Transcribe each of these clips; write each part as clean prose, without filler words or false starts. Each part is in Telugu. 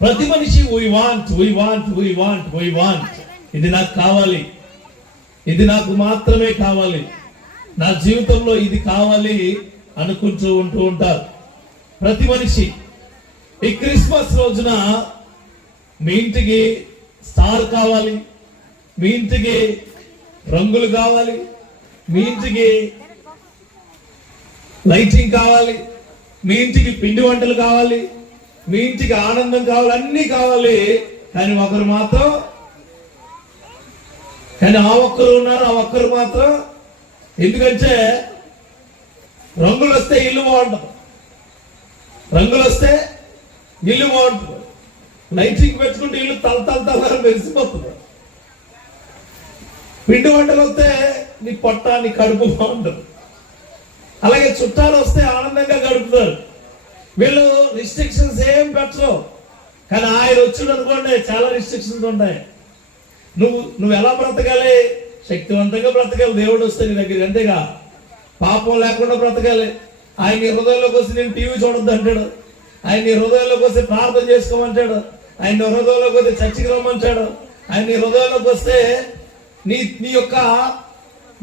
ప్రతి మనిషి we want ఇది నాకు కావాలి, ఇది నాకు మాత్రమే కావాలి, నా జీవితంలో ఇది కావాలి అనుకుంటూ ఉంటారు ప్రతి మనిషి. ఈ క్రిస్మస్ రోజున మీ ఇంటికి స్టార్ కావాలి, మీ ఇంటికి రంగులు కావాలి, మీ ఇంటికి లైటింగ్ కావాలి, మీ ఇంటికి పిండి వంటలు కావాలి, మీ ఇంటికి ఆనందం కావాలి, అన్ని కావాలి. కానీ ఆ ఒక్కరు ఉన్నారు, ఆ ఒక్కరు మాత్రం ఎందుకంటే రంగులు వస్తే ఇల్లు బాగుంటుంది, రంగులు వస్తే ఇల్లు బాగుంటుంది, లైటింగ్ పెట్టుకుంటే ఇల్లు తల మెరిసిపోతుంది. పిండి వంటలు వస్తే నీ పొట్ట నీ కడుపు బాగుంటుంది. అలాగే చుట్టాలు వస్తే ఆనందంగా గడుపుతారు. వీళ్ళు రిస్ట్రిక్షన్స్ ఏం పెట్టరు. కానీ ఆయన వచ్చాడు అనుకోండి, చాలా రిస్ట్రిక్షన్స్ ఉంటాయి. నువ్వు ఎలా బ్రతకాలి? శక్తివంతంగా బ్రతకాలి. దేవుడు వస్తే నీ దగ్గర, అంతేగా పాపం లేకుండా బ్రతకాలి. ఆయన నీ హృదయంలోకి వస్తే నేను టీవీ చూడొద్దు అంటాడు, ఆయన నీ హృదయంలోకి వస్తే ప్రార్థన చేసుకోమంటాడు, ఆయన నీ హృదయంలోకి వస్తే చర్చికి రమ్మంటాడు, ఆయన నీ హృదయంలోకి వస్తే నీ యొక్క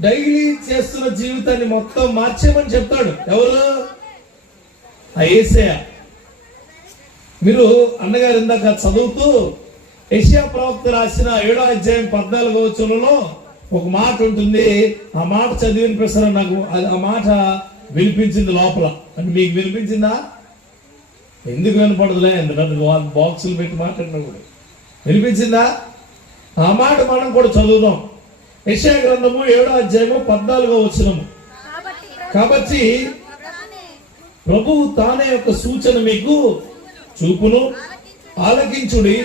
డైలీ చేస్తున్న జీవితాన్ని మొత్తం మార్చేయమని చెప్తాడు. ఎవరు? ఆ యేసయ్య. మీరు అన్నగారు ఇందాక చదువుతూ యెషయా ప్రవక్త రాసిన 7వ అధ్యాయం 14వ వచనంలో ఒక మాట ఉంటుంది. ఆ మాట చదివిన ప్రసారం నాకు ఆ మాట వినిపించింది లోపల. అంటే మీకు వినిపించిందా? ఎందుకు వినపడదులే, ఎందుకంటే బాక్సులు పెట్టి మాట్లాడినప్పుడు వినిపించిందా? ఆ మాట మనం కూడా చదువుదాం. యెషయా గ్రంథము 7వ అధ్యాయము 14వ వచనము. కాబట్టి ప్రభువు తానే యొక్క సూచన మీకు చూపును, ఆలకించుడి.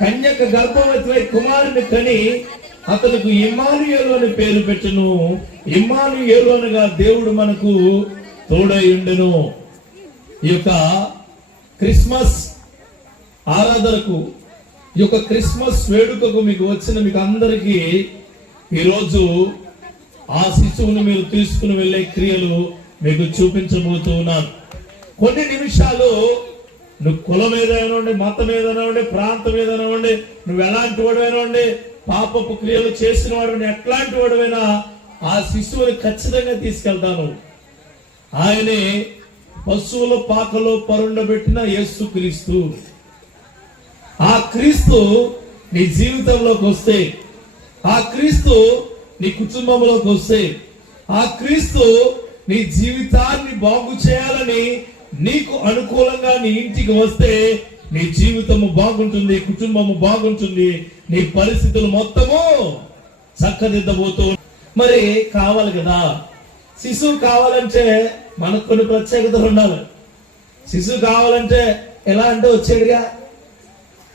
కన్యక గర్భవతి కుమారుని కని అతనికి ఇమ్మానుయేలు అని పేరు పెట్టును. ఇమ్మానుయేలు అనగా దేవుడు మనకు తోడై ఉండెను. ఈ యొక్క క్రిస్మస్ ఆరాధనకు, ఈ యొక్క క్రిస్మస్ వేడుకకు మీకు వచ్చిన మీకు అందరికీ ఈరోజు ఆ శిశువును మీరు తీసుకుని వెళ్ళే క్రియలు మీకు చూపించబోతూ ఉన్నాను. కొన్ని నిమిషాలు నువ్వు కులం ఏదైనా ఉండి, మతం ఏదైనా ఉండి, ప్రాంతం ఏదైనా ఉండి, నువ్వు ఎలాంటి వాడైనా ఉండి, పాపపు క్రియలు చేసిన వాడు ఎట్లాంటి వాడైనా ఆ శిశువుని ఖచ్చితంగా తీసుకెళ్తాను. ఆయనే పశువుల పాకలో పరుండబెట్టిన యేసు క్రీస్తు. ఆ క్రీస్తు నీ జీవితంలోకి వస్తే, ఆ క్రీస్తు నీ కుటుంబంలోకి వస్తే, ఆ క్రీస్తు నీ జీవితాన్ని బాగు చేయాలని నీకు అనుకూలంగా నీ ఇంటికి వస్తే నీ జీవితము బాగుంటుంది, కుటుంబము బాగుంటుంది, నీ పరిస్థితులు మొత్తము చక్కదిద్దబోతూ. మరి కావాలి కదా, శిశువు కావాలంటే మనకు కొన్ని ప్రత్యేకతలు ఉండాలి. శిశువు కావాలంటే ఎలా అంటే వచ్చాడుగా,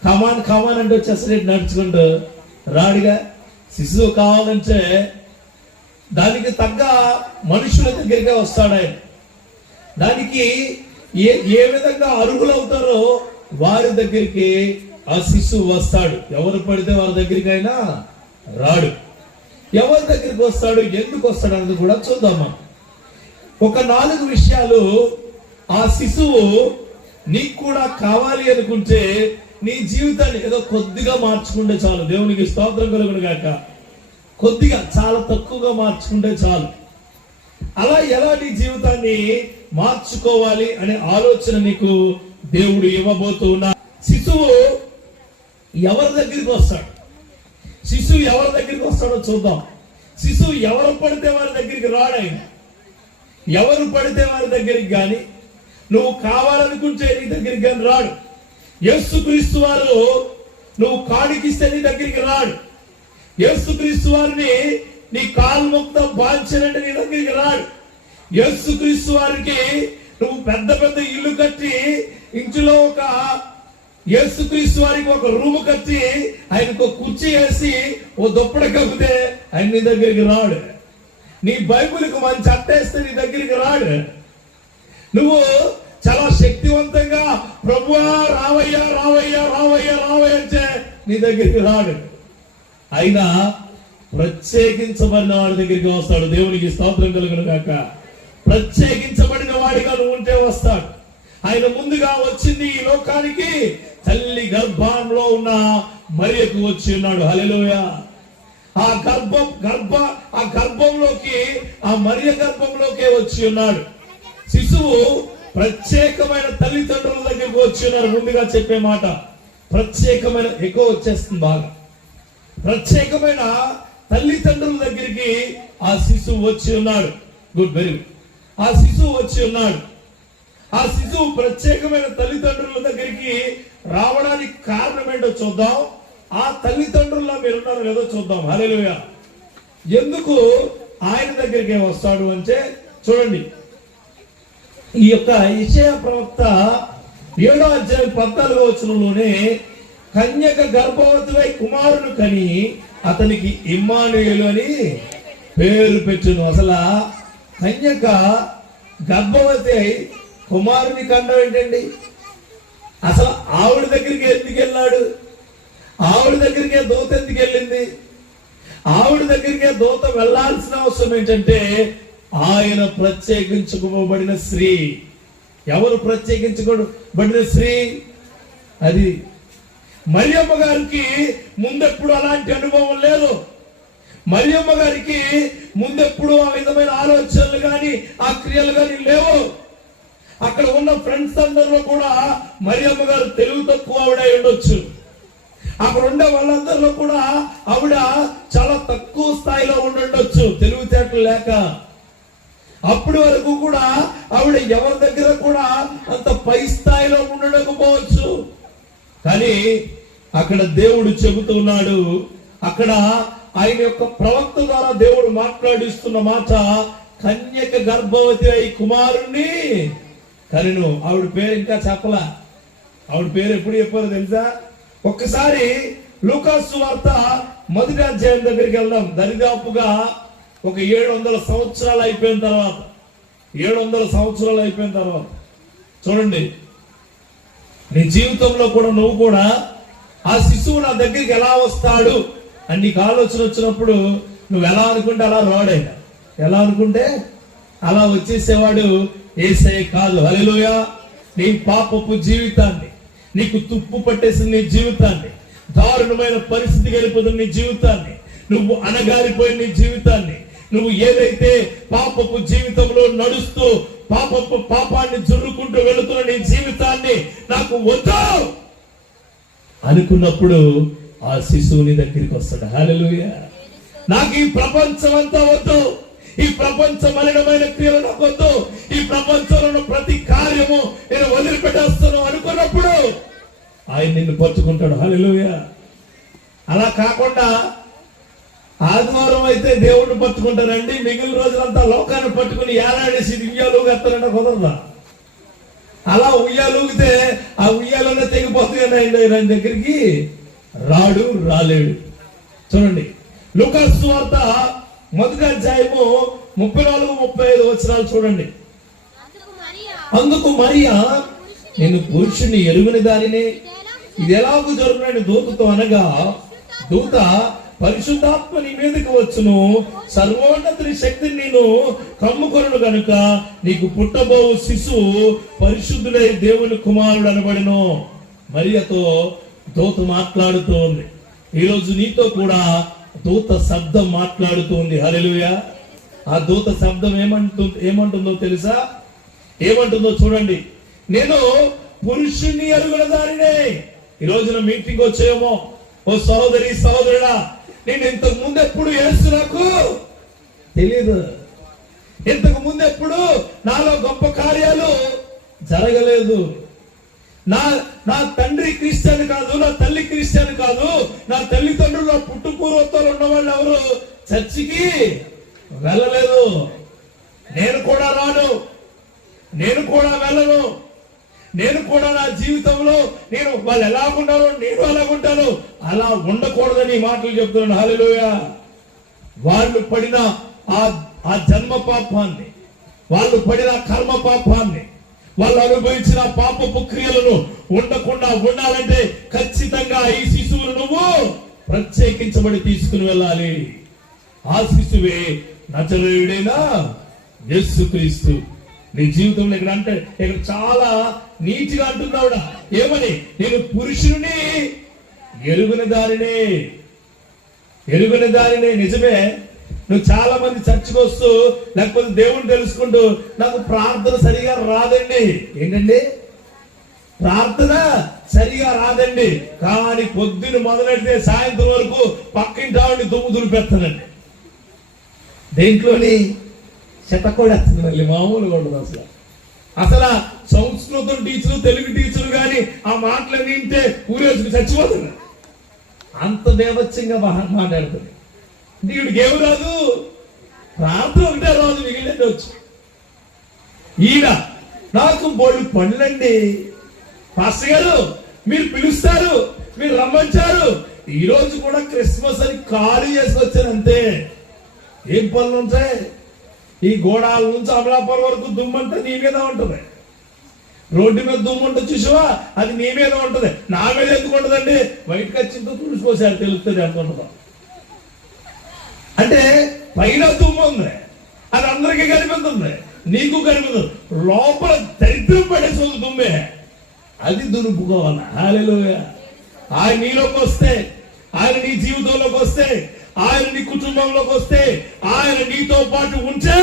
కమాన్ అంటే వచ్చేసరికి నడుచుకుంటూ రాడుగా. శిశువు కావాలంటే దానికి తగ్గ మనుషుల దగ్గరికి వస్తాడు ఆయన. దానికి ఏ విధంగా అర్హులు అవుతారో వారి దగ్గరికి ఆ శిశువు వస్తాడు. ఎవరు పడితే వారి దగ్గరికి అయినా రాడు. ఎవరి దగ్గరికి వస్తాడు, ఎందుకు వస్తాడు అన్నది కూడా చూద్దామా. ఒక 4 విషయాలు ఆ శిశువు నీకు కూడా కావాలి అనుకుంటే నీ జీవితాన్ని ఏదో కొద్దిగా మార్చుకుంటే చాలు. దేవునికి స్తోత్రం కలుగును గాక. కొద్దిగా, చాలా తక్కువగా మార్చుకుంటే చాలు. అలా ఎలా నీ జీవితాన్ని మార్చుకోవాలి అనే ఆలోచన నీకు దేవుడు ఇవ్వబోతూ ఉన్నాడు. శిశువు ఎవరి దగ్గరికి వస్తాడు, శిశువు ఎవరి దగ్గరికి వస్తాడో చూద్దాం. శిశువు ఎవరు పడితే వారి దగ్గరికి రాడు. ఆయన ఎవరు పడితే వారి దగ్గరికి కానీ, నువ్వు కావాలనుకుంటే నీ దగ్గరికి కానీ రాడు. యేసుక్రీస్తు వారు నువ్వు కాడికిస్తే నీ దగ్గరికి రాడు. యేసుక్రీస్తు వారిని నీ కాలు మొత్తం బాల్చాలంటే నీ దగ్గరికి రాడు. యేసుక్రీస్తు వారికి నువ్వు పెద్ద పెద్ద ఇల్లు కట్టి ఇంట్లో యేసుక్రీస్తు వారికి ఒక రూమ్ కట్టి ఆయనకు కుర్చీ వేసి ఓ దుప్పడ కప్పితే ఆయన నీ దగ్గరికి రాడు. నీ బైబిల్కి మంచి అట్టేస్తే నీ దగ్గరికి రాడు. నువ్వు చాలా శక్తివంతంగా ప్రభువా రావయ్యా రావయ్యా రావయ్యా రావయ్య అంటే నీ దగ్గరికి రాడు. అయినా ప్రత్యేకించబడిన వాడి దగ్గరికి వస్తాడు. దేవునికి స్తోత్రం కలుగును గాక. ప్రత్యేకించబడిన వాడిగా నువ్వు ఉంటే వస్తాడు. ఆయన ముందుగా వచ్చింది ఈ లోకానికి తల్లి గర్భంలో ఉన్న మరియకు వచ్చి ఉన్నాడు. హల్లెలూయా. ఆ గర్భంలోకి, ఆ మరియ గర్భంలోకి వచ్చి ఉన్నాడు. శిశువు ప్రత్యేకమైన తల్లిదండ్రుల దగ్గరకు వచ్చి ఉన్నారు. ముందుగా చెప్పే మాట ప్రత్యేకమైన, ఎక్కువ వచ్చేస్తుంది బాగా, ప్రత్యేకమైన తల్లిదండ్రుల దగ్గరికి ఆ శిశువు వచ్చి ఉన్నాడు. Good, very good. ఆ శిశువు వచ్చి ఉన్నాడు. ఆ శిశువు ప్రత్యేకమైన తల్లిదండ్రుల దగ్గరికి రావడానికి కారణం ఏంటో చూద్దాం. ఆ తల్లిదండ్రుల్లో మీరున్నారో లేదో చూద్దాం. హల్లెలూయా. ఎందుకు ఆయన దగ్గరికి వస్తాడు అంటే చూడండి, ఈ యొక్క యెషయా ప్రవక్త 7వ అధ్యాయం 14వ వచనంలోనే కన్యక గర్భవతివై కుమారుని కని అతనికి ఇమ్మానుయేలు అని పేరు పెట్టును. అసలు కన్యక గర్భవతి అయి కుమారుని కన్నం ఏంటండి? అసలు ఆవిడ దగ్గరికి ఎందుకు వెళ్ళాడు? ఆవిడ దగ్గరికే దూత ఎందుకు వెళ్ళింది? ఆవిడ దగ్గరికే దూత వెళ్లాల్సిన అవసరం ఏంటంటే ఆయన ప్రత్యేకించుకోబడిన స్త్రీ. ఎవరు ప్రత్యేకించుకోబడిన స్త్రీ? అది మరియమ్మ గారికి ముందెప్పుడు అలాంటి అనుభవం లేదు. మరియమ్మ గారికి ముందెప్పుడు ఆ విధమైన ఆలోచనలు గాని ఆ క్రియలు గాని లేవు. అక్కడ ఉన్న ఫ్రెండ్స్ అందరిలో కూడా మరియమ్మ గారు తెలివి తక్కువ ఆవిడ ఉండొచ్చు. అక్కడ ఉండే వాళ్ళందరిలో కూడా ఆవిడ చాలా తక్కువ స్థాయిలో ఉండొచ్చు, తెలివితేటలు లేక. అప్పటి వరకు కూడా ఆవిడ ఎవరి దగ్గర కూడా అంత పై స్థాయిలో ఉండకపోవచ్చు. కానీ అక్కడ దేవుడు చెబుతున్నాడు, అక్కడ ఆయన యొక్క ప్రవక్త ద్వారా దేవుడు మాట్లాడిస్తున్న మాట, కన్యక గర్భవతి అయి కుమారుణ్ణి కనెను. ఆవిడ పేరు ఇంకా చెప్పలా. ఆవిడ పేరు ఎప్పుడు చెప్పారో తెలుసా? ఒక్కసారి లూకాసు సువార్త 1వ అధ్యాయం దగ్గరికి వెళ్దాం. దరిదాపుగా ఒక 700 సంవత్సరాలు అయిపోయిన తర్వాత, 700 సంవత్సరాలు అయిపోయిన తర్వాత చూడండి, నీ జీవితంలో కూడా నువ్వు కూడా ఆ శిశువు నా దగ్గరికి ఎలా వస్తాడు అని నీకు ఆలోచన వచ్చినప్పుడు నువ్వు ఎలా అనుకుంటే అలా రాడైన, ఎలా అనుకుంటే అలా వచ్చేసేవాడు యేసయ్య కాదు. హల్లెలూయా. నీ పాపపు జీవితాన్ని, నీకు తుప్పు పట్టేసిన నీ జీవితాన్ని, దారుణమైన పరిస్థితికి వెళ్ళిపోతున్న నీ జీవితాన్ని, నువ్వు అనగారిపోయిన నీ జీవితాన్ని, నువ్వు ఏదైతే పాపపు జీవితంలో నడుస్తూ పాపాన్ని జుర్రుకుంటూ వెళుతున్న నీ జీవితాన్ని నాకు వద్దు అనుకున్నప్పుడు ఆ శిశువుని దగ్గరికి వస్తాడు. హల్లెలూయా. నాకు ఈ ప్రపంచం అంతా వద్దు, ఈ ప్రపంచ మలినమైన క్రియలు నాకు వద్దు, ఈ ప్రపంచంలో ప్రతి కార్యము నేను వదిలిపెట్టేస్తాను అనుకున్నప్పుడు ఆయన నిన్ను పట్టుకుంటాడు. హల్లెలూయా. అలా కాకుండా ఆదివారం అయితే దేవుడిని పట్టుకుంటారండి, మిగిలిన రోజులంతా లోకాన్ని పట్టుకుని ఏలాడేసి ఉయ్యాలుగేస్తారంటే కుదరదా? అలా ఉయ్యాలుగితే ఆ ఉయ్యాలోనే తెగిపోతుంది. ఆయన దగ్గరికి రాలేడు. చూడండి, లూకాసు సువార్త 1వ అధ్యాయము 34-35 వచనాలు చూడండి. అందుకు మరియా, నేను పురుషుని ఎరుగని దానిని ఇది ఎలాగూ జరుగునని దూతతో అనగా, దూత పరిశుద్ధాత్మ నీ మీదకి వచ్చును, సర్వోన్నతుని శక్తిని నేను కమ్ముకొను గనుక నీకు పుట్టబోవు శిశువు పరిశుద్ధుడై దేవుని కుమారుడు అనబడెను. మరియతో దూత మాట్లాడుతూ ఉంది. ఈరోజు నీతో కూడా దూత శబ్దం మాట్లాడుతూ ఉంది. హల్లెలూయా. ఆ దూత శబ్దం ఏమంటుందో తెలుసా? ఏమంటుందో చూడండి. నేను పురుషుని ఎరుగున దానినే. ఈ రోజున మీటింగ్ వచ్చేమో, ఓ సహోదరి సహోదరుడా, నేను ఇంతకు ముందు ఎప్పుడు యేసు నాకు తెలియదు, ఇంతకు ముందు ఎప్పుడు నాలో గొప్ప కార్యాలు జరగలేదు, నా తండ్రి క్రిస్టియన్ కాదు, నా తల్లి క్రిస్టియన్ కాదు, నా తల్లిదండ్రులు పుట్టు పూర్వత్వాలు ఉన్నవాళ్ళు ఎవరు చర్చికి వెళ్ళలేదు, నేను కూడా రాను, నేను కూడా వెళ్ళను, నేను కూడా నా జీవితంలో నేను వాళ్ళు ఎలాగుంటారో నేను అలాగుంటాను, అలా ఉండకూడదని మాటలు చెప్తున్నాను. హల్లెలూయా. వాళ్ళు పడిన ఆ జన్మ పాపాన్ని, వాళ్ళు పడిన కర్మ పాపాన్ని, వాళ్ళు అనుభవించిన పాపపు క్రియలను ఉండకుండా ఉండాలంటే ఖచ్చితంగా ఈ శిశువును నువ్వు ప్రత్యేకించబడి తీసుకుని వెళ్ళాలి. ఆ శిశువే నజరేయుడైన యేసుక్రీస్తు. నీ జీవితంలో ఇక్కడ అంటే ఇక్కడ చాలా నీట్గా అంటున్నావుడా ఏమని, నేను పురుషుని ఎరుగున దారినే. నిజమే, నువ్వు చాలా మంది చర్చకు వస్తూ లేకపోతే దేవుని తెలుసుకుంటూ నాకు ప్రార్థన సరిగా రాదండి. ఏంటండి, ప్రార్థన సరిగా రాదండి, కానీ పొద్దున్న మొదలెడితే సాయంత్రం వరకు పక్కింటి దుమ్ము దులిపెత్తానండి. దేంట్లోని శతకోడేస్తుంది, మళ్ళీ మామూలుగా ఉండదు. అసలు సంస్కృతం టీచరు, తెలుగు టీచరు కానీ ఆ మాటలు వింటే ఊరేసుకు చచ్చిపోతుంది. అంత దేవత్యంగా మాట్లాడుతుంది. వీడికి ఏమి రాదు, ప్రార్థన ఒకటే రాదు, మిగిలినది వచ్చు. ఈయన నాకు బోళ్ళు పనులండి పాస్టర్ గారు, మీరు పిలుస్తారు, మీరు రమ్మంటారు. ఈ రోజు కూడా క్రిస్మస్ అని ఖాళీ చేసుకొచ్చాను అంతే. ఏం పనులు ఉంటాయి? ఈ గోడాల నుంచి అమలాపురం వరకు దుమ్మంటే నీ మీద ఉంటది. రోడ్డు మీద దుమ్ము ఉంటుంది చూసావా, అది నీ మీద ఉంటది. నా మీద ఎందుకు ఉంటదండి? బయటకు వచ్చిందో తుడిచిపోసారు, తెలుస్తుంది ఎంత ఉంటుందో. అంటే పైన దుమ్ము ఉంది, అది అందరికీ కనిపిస్తుంది, నీకు కనిపిస్తుంది. లోపల దరిద్రం పడేసి దుమ్మే, అది దులుపుకోవాలి. హల్లెలూయా. ఆయన నీలోకి వస్తే, ఆయన నీ జీవితంలోకి వస్తే, ఆయన నీ కుటుంబంలోకి వస్తే, ఆయన నీతో పాటు ఉంటే,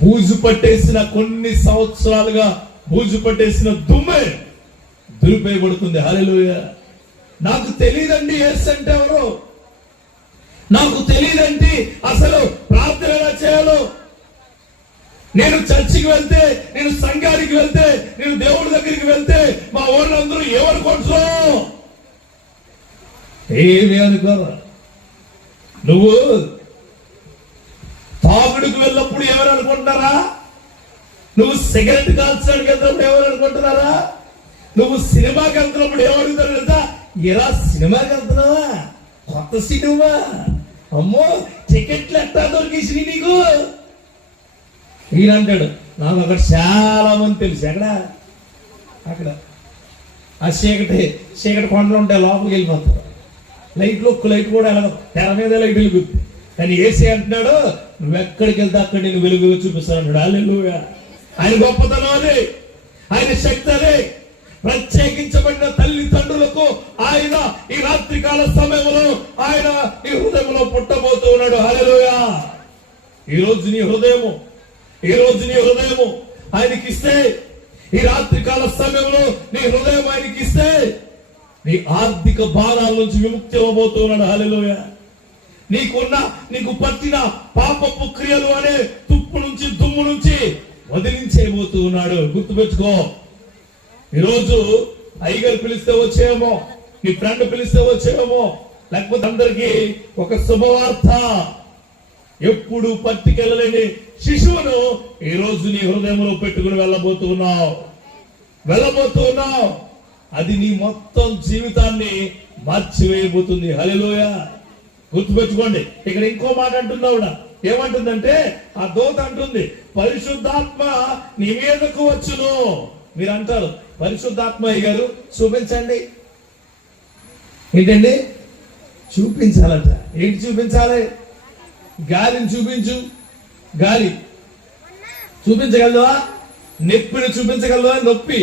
బూజు పట్టేసిన కొన్ని సంవత్సరాలుగా బూజు పట్టేసిన దుమ్మే దులిపేయబడుతుంది. హల్లెలూయా. నాకు తెలియదండి యేసు అంటే ఎవరు, నాకు తెలియదండి అసలు ప్రార్థన ఎలా చేయాలో. నేను చర్చికి వెళ్తే, నేను సంఘానికి వెళ్తే, నేను దేవుడి దగ్గరికి వెళ్తే మా ఊళ్ళందరూ ఏమనుకుంటున్నావు? ఏమి అనుకోరా. నువ్వు తాగుడుకు వెళ్ళినప్పుడు ఎవరు అనుకుంటున్నారా? నువ్వు సిగరెట్ కాల్చడానికి వెళ్తున్నప్పుడు ఎవరు అనుకుంటున్నారా? నువ్వు సినిమాకి వెళ్తున్నప్పుడు ఏమడుగుతారు కదా, ఇలా సినిమాకి వెళ్తున్నావా, కొత్త సినిమా, అమ్మో టికెట్లు ఎట్టా దొరికేసి నీకు. ఈయన అంటాడు, నాకు అక్కడ చాలా మంది తెలుసు. అక్కడ ఆ చీకటి కొండలు ఉంటాయి, లోపలికి వెళ్ళిపోతారు. లైట్ కూడా ఎలా తెర మీద లైట్ వెలుగుతుంది. కానీ ఏసీ అంటున్నాడు, నువ్వు ఎక్కడికి వెళ్తే అక్కడ నేను వెలుగు చూపిస్తాను అన్నాడు. హల్లెలూయా. ఆయన గొప్పతనం అది, ఆయన శక్తి అదే. ప్రత్యేకించబడిన తల్లిదండ్రులకు ఆయన ఈ రాత్రికాల సమయంలో ఆయన ఈ హృదయంలో పుట్టబోతూ ఉన్నాడు. హల్లెలూయా. ఈ రోజు నీ హృదయము ఆయనకిస్తే, ఈ రాత్రికాల సమయంలో నీ హృదయం ఆయనకిస్తే, నీ ఆర్థిక భారాల నుంచి విముక్తి అవ్వబోతున్నాడు. హల్లెలూయా. నీకు పట్టిన పాపపు క్రియలు అనే తుప్పు నుంచి, దుమ్ము నుంచి వదిలించేయబోతూ ఉన్నాడు. గుర్తుపెట్టుకో. ఈరోజు అయ్యగారు పిలిస్తే వచ్చేమో, నీ ఫ్రెండ్ పిలిస్తే వచ్చేమో, లేకపోతే అందరికీ ఒక శుభవార్త. ఎప్పుడు పట్టుకెళ్ళలేని శిశువును ఈ రోజు నీ హృదయంలో పెట్టుకుని వెళ్ళబోతున్నావు. అది నీ మొత్తం జీవితాన్ని మార్చివేయబోతుంది. హల్లెలూయా. గుర్తుపెట్టుకోండి. ఇక్కడ ఇంకో మాట అంటున్నావుడా, ఏమంటుందంటే ఆ దూత అంటుంది, పరిశుద్ధాత్మ నీ మీదకు వచ్చును. మీరు అంటారు, పరిశుద్ధాత్మ గారు చూపించండి. ఏంటండి చూపించాలట? ఏంటి చూపించాలి? గాలిని చూపించు. గాలి చూపించగలవా? నొప్పిని చూపించగలవా? నొప్పి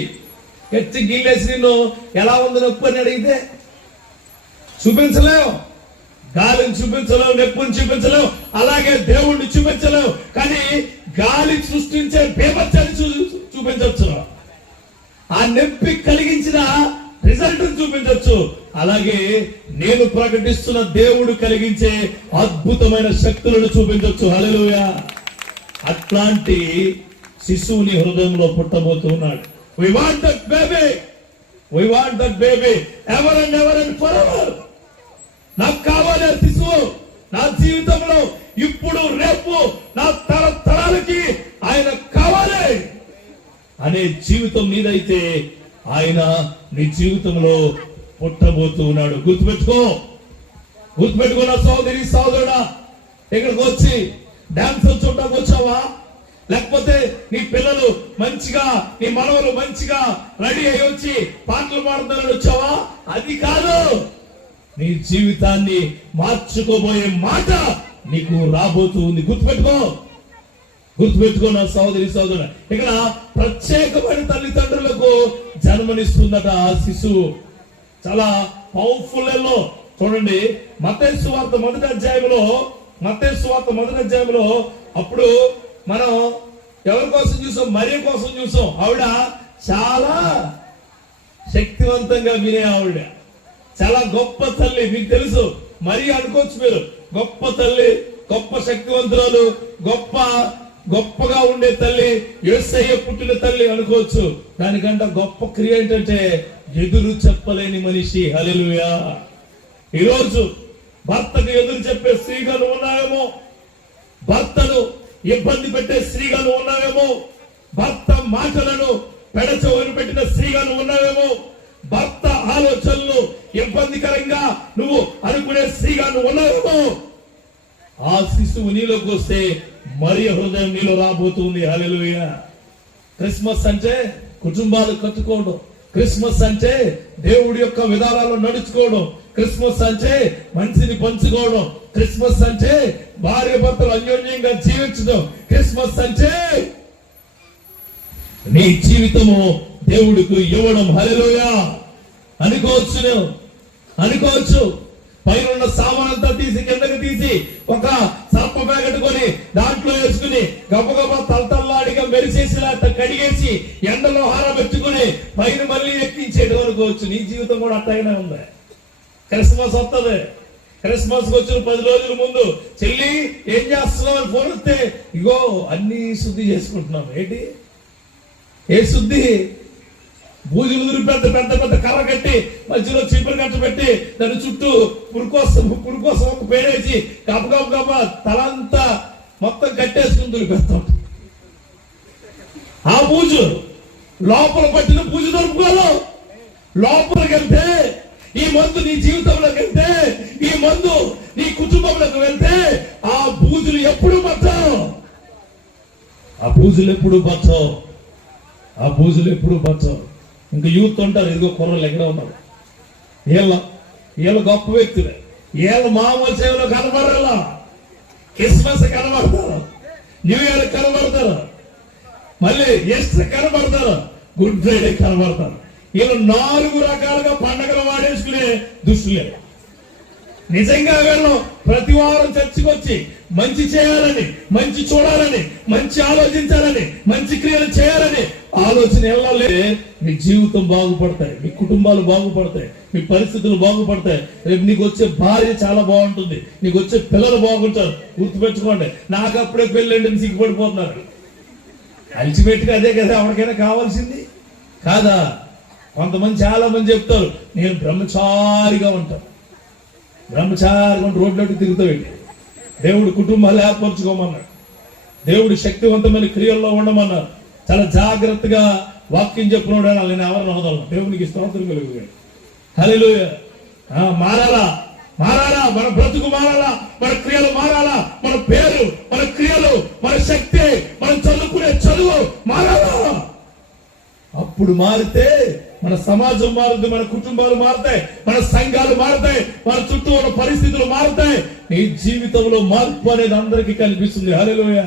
ఎత్తి గిల్లేసి నిన్ను ఎలా ఉంది నొప్పి అని అడిగితే చూపించలేవు. గాలిని చూపించలేవు, నొప్పిని చూపించలేవు, అలాగే దేవుణ్ణి చూపించలేవు. కానీ గాలి సృష్టించే బీభత్సాన్ని చూపించవచ్చు. ఆ నొప్పి కలిగించిన రిజల్ట్ చూపించవచ్చు. అలాగే నేను ప్రకటిస్తున్న దేవుడు కలిగించే అద్భుతమైన శక్తులను చూపించవచ్చు. హల్లెలూయా. అట్లాంటి శిశువుని హృదయంలో పుట్టబోతున్నాడు. We want that baby. We want that baby ever and ever and forever. నాకు కావాలి ఆ శిశువు నా జీవితంలో, ఇప్పుడు రేపు నా తరాలకి ఆయన కావాలి అనే జీవితం నీదైతే ఆయన నీ జీవితంలో పుట్టబోతూ ఉన్నాడు. గుర్తుపెట్టుకో నా సోదరుడా. ఇక్కడికి వచ్చి డాన్స్ చూడటానికి వచ్చావా? లేకపోతే నీ పిల్లలు మంచిగా, నీ మనవలు మంచిగా రెడీ అయ్యి వచ్చి పాటలు పాడుతారని వచ్చావా? అది కాదు. నీ జీవితాన్ని మార్చుకోబోయే మాట నీకు రాబోతూ ఉంది. గుర్తుపెట్టుకో. గుర్తుపెట్టుకున్న సహోదరి సహోదరు, ఇక్కడ ప్రత్యేకమైన తల్లిదండ్రులకు జన్మనిస్తుందట ఆ శిశువు. చాలా పవర్ఫుల్ ఎల్లో. చూడండి మత్తయి సువార్త మొదటి అధ్యాయంలో అప్పుడు మనం ఎవరి కోసం చూసాం? మరియ కోసం చూసాం. ఆవిడ చాలా శక్తివంతంగా వినే ఆవిడ, చాలా గొప్ప తల్లి. మీకు తెలుసు, మరి అనుకోవచ్చు మీరు, గొప్ప తల్లి, గొప్ప శక్తివంతురాలు, గొప్పగా ఉండే తల్లి, యేసయ్య పుట్టిన తల్లి అనుకోవచ్చు. దానికంటే గొప్ప క్రియ ఏంటంటే ఎదురు చెప్పలేని మనిషి. హల్లెలూయా. ఈరోజు భర్తకు ఎదురు చెప్పే స్త్రీగా నువ్వు ఉన్నావేమో, భర్తను ఇబ్బంది పెట్టే స్త్రీగా నువ్వు ఉన్నావేమో, భర్త మాటలను పెడచెవిన పెట్టిన స్త్రీగా నువ్వు ఉన్నావేమో, భర్త ఆలోచనలు ఇబ్బందికరంగా నువ్వు అనుకునే స్త్రీగా నువ్వు ఉన్నావేమో, ఆ శిశువు నీలోకి వస్తే మరియ హృదయం నీలో రాబోతుంది. హల్లెలూయా. క్రిస్మస్ అంటే కుటుంబాలు కట్టుకోవడం, క్రిస్మస్ అంటే దేవుడి యొక్క విధానాల్లో నడుచుకోవడం, క్రిస్మస్ అంటే మనిషిని పంచుకోవడం, క్రిస్మస్ అంటే భార్య భర్తలు అన్యోన్యంగా జీవించడం, క్రిస్మస్ అంటే నీ జీవితము దేవుడికి ఇవ్వడం. హల్లెలూయా. అనుకోవచ్చు పైన సామానంతా తీసి కిందకి తీసి ఒక సర్ప కట్టుకొని దాంట్లో వేసుకుని గబగబ తలతల్లాడిగా మెరిసేసిలా కడిగేసి ఎండలో హారబెట్టుకుని పైన మళ్ళీ ఎక్కించేది అనుకోవచ్చు. నీ జీవితం కూడా అట్టగానే ఉంది. క్రిస్మస్ వస్తుంది. క్రిస్మస్ కి వచ్చిన 10 రోజుల ముందు చెల్లి ఏం చేస్తున్నావు అని ఫోన్ వస్తే, ఇగో అన్ని శుద్ధి చేసుకుంటున్నాం. ఏంటి ఏ శుద్ధి? బూజులు పెద్ద పెద్ద పెద్ద కర్ర కట్టి మధ్యలో చీపురు కట్ట పెట్టి దాని చుట్టూ పురు కోసం ఒక పేరేసి గబ తలంతా మొత్తం కట్టేసుకుని దులిపేస్తాం. ఆ బూజు లోపల పట్టిన బూజు దొరుకుకోవాలి. లోపలికి వెళ్తే ఈ మందు నీ జీవితంలోకి వెళ్తే, ఈ మందు నీ కుటుంబంలోకి వెళ్తే ఆ బూజులు ఎప్పుడు పట్టవు. ఇంకా యూత్ ఉంటారు, ఇదిగో కుర్రలు ఎక్కడ ఉన్నారు, వీళ్ళు గొప్ప వ్యక్తులే, వీళ్ళు మామూలు సేవలో కనబడాలా, క్రిస్మస్ కనబడతారు, న్యూ ఇయర్ కనబడతారు, మళ్ళీ ఈస్టర్ కనబడతారు, గుడ్ ఫ్రైడే కనబడతారు. వీళ్ళు 4 రకాలుగా పండగలు వాడేసుకునే దుస్తులే. నిజంగా వీళ్ళు ప్రతి వారం చర్చికి వచ్చి మంచి చేయాలని, మంచి చూడాలని, మంచి ఆలోచించాలని, మంచి క్రియలు చేయాలని ఆలోచన వెళ్ళాలి. మీ జీవితం బాగుపడతాయి, మీ కుటుంబాలు బాగుపడతాయి, మీ పరిస్థితులు బాగుపడతాయి. రేపు నీకు వచ్చే భార్య చాలా బాగుంటుంది, నీకు వచ్చే పిల్లలు బాగుంటారు. గుర్తుపెట్టుకోండి, నాకు అప్పుడే పెళ్ళండి సిగ్గుపడిపోతున్నారు. అల్టిమేట్ గా అదే కదా ఎవరికైనా కావాల్సింది కాదా? కొంతమంది చాలా మంది చెప్తారు, నేను బ్రహ్మచారిగా ఉంటాను, బ్రహ్మచారిగా రోడ్లోకి తిరుగుతావు. దేవుడు కుటుంబాలు ఏర్పరచుకోమన్నాడు, దేవుడు శక్తివంతమైన క్రియల్లో ఉండమన్నారు. చాలా జాగ్రత్తగా వాక్యం చెప్పినోడు నేను ఎవరిని వదలను. దేవునికి స్తోత్రం కలుగుతాడు. హల్లెలూయా. మారాలా, మన బ్రతుకు మారాలా, మన క్రియలు మారాలా, మన పేరు, మన క్రియలు, మన శక్తి, మనం చదువుకునే చదువు మారాలా. అప్పుడు మారితే మన సమాజం మారుతుంది, మన కుటుంబాలు మారుతాయి, మన సంఘాలు మారుతాయి, మన చుట్టూ ఉన్న పరిస్థితులు మారుతాయి. నీ జీవితంలో మార్పు అనేది అందరికీ కనిపిస్తుంది. హల్లెలూయా.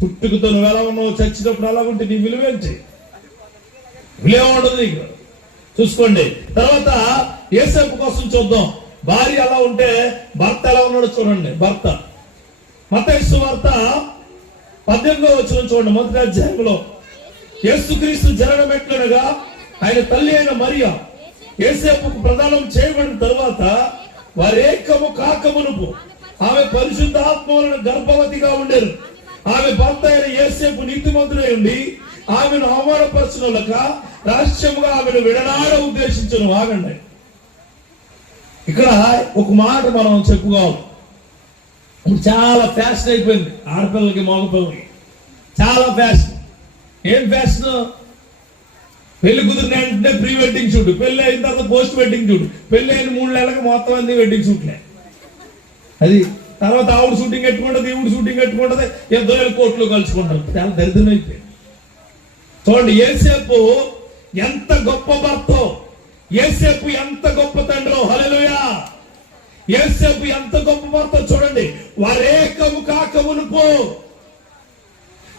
పుట్టుకతో నువ్వు ఎలా ఉన్నావు, చచ్చినప్పుడు ఎలా ఉంటే నీ విలువేంటి? విలువ ఉండదు నీకు. చూసుకోండి. తర్వాత యేసేపు కోసం చూద్దాం. భార్య ఎలా ఉంటే భర్త ఎలా ఉన్నాడో చూడండి. భర్త మత్తయి సువార్త 18వ వచనం చూడండి. మొదటి అధ్యాయంలో యేసుక్రీస్తు జననం ఎట్లనగా ఆయన తల్లి అయిన మరియ యేసేపుకు ప్రదానం చేయబడిన తరువాత వారేకము కాకమునుపు ఆమె పరిశుద్ధ ఆత్మ వలన గర్భవతిగా ఉండేరు. ఆమె భర్త అయిన యేసేపు నీతిమంతుడై ఉండి ఆమెను అవమానపరచునక రహస్యముగా ఆమెను విడనాడ ఉద్దేశించను. ఆగండి, ఇక్కడ ఒక మాట మనం చెప్పుకోవాలి. చాలా ఫ్యాషన్ అయిపోయింది ఆడపిల్లలకి, మగపిల్లలకి చాలా ఫ్యాషన్. ఏం ఫ్యాషన్? పెళ్లి కుదిరిన వెంటనే ప్రీ వెడ్డింగ్ షూట్, పెళ్లి అయిన తర్వాత పోస్ట్ వెడ్డింగ్ షూట్, పెళ్లి అయిన 3 నెలలకు మొత్తం అన్ని వెడ్డింగ్ షూట్లే. అది తర్వాత ఆవిడ షూటింగ్ పెట్టుకుంటది, ఈవిడ షూటింగ్ పెట్టుకుంటది, 2 కోట్లు కలుసుకుంటారు. చాలా దరిద్రం అయిపోయింది. చూడండి, యేసేపు ఎంత గొప్ప భర్తో, యేసేపు ఎంత గొప్ప తండ్రో. హల్లెలూయా. యేసేపు ఎంత గొప్ప భర్తో చూడండి. వారేకము కాకమునుపు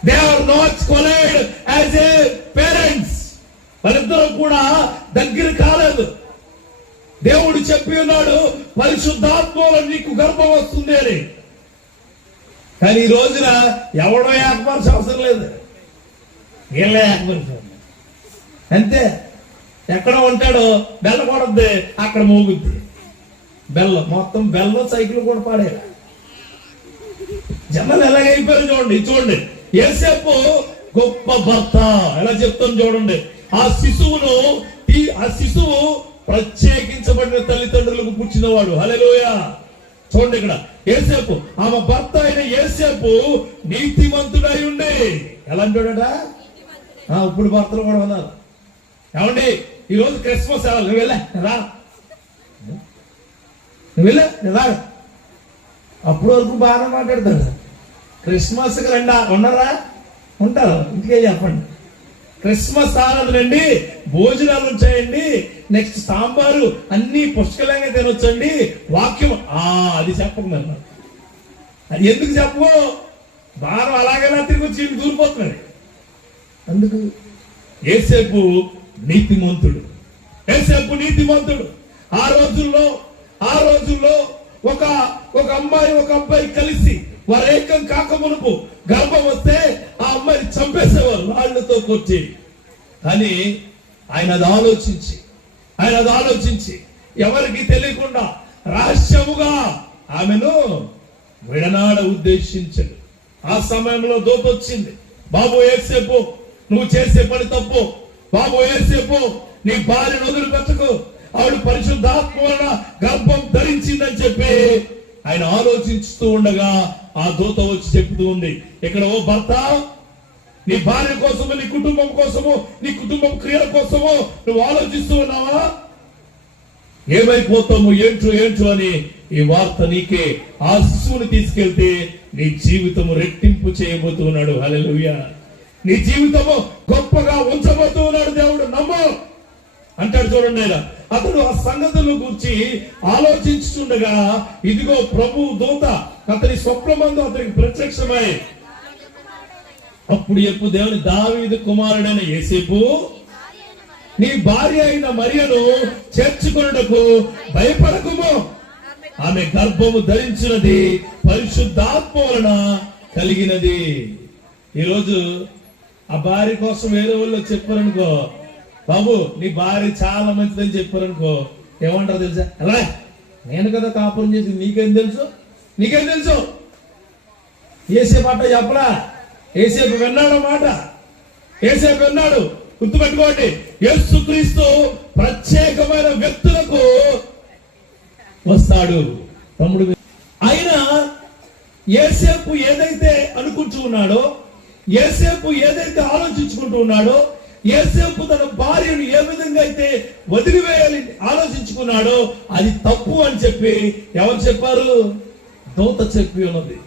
They are not collided as a parents. వాళ్ళిద్దరూ కూడా దగ్గర కాలేదు. దేవుడు చెప్పి ఉన్నాడు పరిశుద్ధాత్మలో నీకు గర్భం వస్తుంది అని. కానీ ఈ రోజున ఎవడో ఏకపరచ అవసరం లేదు, వీళ్ళే ఏకపరచాలి అంతే. ఎక్కడ ఉంటాడో బెల్ల కొడద్ది, అక్కడ మోగుద్ది బెల్లం, మొత్తం బెల్లం సైకిల్ కూడా పాడే జనాలు ఎలాగైపోయారు చూడండి. చూడండి యేసేపు గొప్ప భర్త ఎలా చెప్తాను చూడండి. ఆ శిశువు ప్రత్యేకించబడిన తల్లిదండ్రులకు పుట్టినవాడు. హల్లెలూయా. చూడండి ఇక్కడ యేసేపు, ఆమె భర్త అయిన యేసేపు నీతిమంతుడై ఉండే. ఎలా అంటాడట? ఇప్పుడు భర్తలు కూడా ఉన్నారు. ఏమండి ఈరోజు క్రిస్మస్ నువ్వు వెళ్ళా రా, నువ్వు వెళ్ళా రా. అప్పుడు వరకు బాగా మాట్లాడతాడు. క్రిస్మస్కి రండి ఉన్నారా? ఉంటారు. ఇంటికే చెప్పండి. క్రిస్మస్ ఆరాధనండి, భోజనాలు చేయండి, నెక్స్ట్ సాంబారు అన్ని పుష్కలంగా తినొచ్చండి, వాక్యం అది చెప్పకుండా. అది ఎందుకు చెప్పు? బాగా అలాగేలా తిరిగి వచ్చి ఇంటికి దూరిపోతున్నాడు. అందుకు యేసేపు నీతిమంతుడు. యేసేపు నీతిమంతుడు. ఆ రోజుల్లో ఒక అమ్మాయి ఒక అబ్బాయి కలిసి వారు ఏకం కాకమునుపు గర్భం వస్తే ఆ అమ్మాయిని చంపేసేవారు రాళ్లతో కొట్టి. కానీ ఆయన అది ఆలోచించి ఎవరికి తెలియకుండా రహస్యముగా ఆమెను విడనాడ ఉద్దేశించాడు. ఆ సమయంలో దూతొచ్చింది, బాబు యేసేపు నువ్వు చేసే పని తప్పు, బాబు యేసేపు నీ భార్యను వదిలిపెట్టకు, ఆవిడ పరిశుద్ధాత్మ వలన గర్భం ధరించిందని చెప్పి ఆయన ఆలోచిస్తూ ఉండగా ఆ దూత వచ్చి చెప్తూ ఉంది, ఇక్కడ ఓ భర్త నీ భార్య కోసము, నీ కుటుంబం కోసము, నీ కుటుంబం క్రియల కోసము నువ్వు ఆలోచిస్తూ ఉన్నావా? ఏమైపోతాము ఏంటో అని ఈ వార్త నీకే. ఆ శిశువుని తీసుకెళ్తే నీ జీవితము రెట్టింపు చేయబోతున్నాడు. హల్లెలూయా. నీ జీవితము గొప్పగా ఉంచబోతూ ఉన్నాడు దేవుడు, నమ్ము అంటాడు. చూడండి ఆయన అతడు ఆ సంగతుల గురించి ఆలోచించుండగా ఇదిగో ప్రభు దూత అతని స్వప్నమందు అతనికి ప్రత్యక్షమై అప్పుడు చెప్పు దేవుని దావీదు కుమారుడైన యేసేపు నీ భార్య అయిన మరియను చేర్చుకొనుటకు భయపడకుము, ఆమె గర్భము ధరించినది పరిశుద్ధాత్మ వలన కలిగినది. ఈరోజు ఆ భార్య కోసం వేరే వాళ్ళు చెప్పారనుకో, బాబు నీ భార్య చాలా మంచిదని చెప్పారనుకో, ఏమంటారు తెలుసా? ఎలా నేను కదా కాపురం చేసి నీకేం తెలుసు? యేసేపు అట్ట చెప్పలా. యేసేపు విన్నాడు మాట, యేసేపు విన్నాడు. గుర్తుపెట్టుకోండి, యేసుక్రీస్తు ప్రత్యేకమైన వ్యక్తులకు వస్తాడు. తమ్ముడు ఆయన యేసేపు ఏదైతే అనుకుంటూ ఉన్నాడో, యేసేపు ఏదైతే ఆలోచించుకుంటూ ఉన్నాడో, యేసేపు తన భార్యను ఏ విధంగా అయితే వదిలివేయాలి ఆలోచించుకున్నాడో అది తప్పు అని చెప్పి ఎవరు చెప్పారు? దూత చెప్పి ఉన్నది.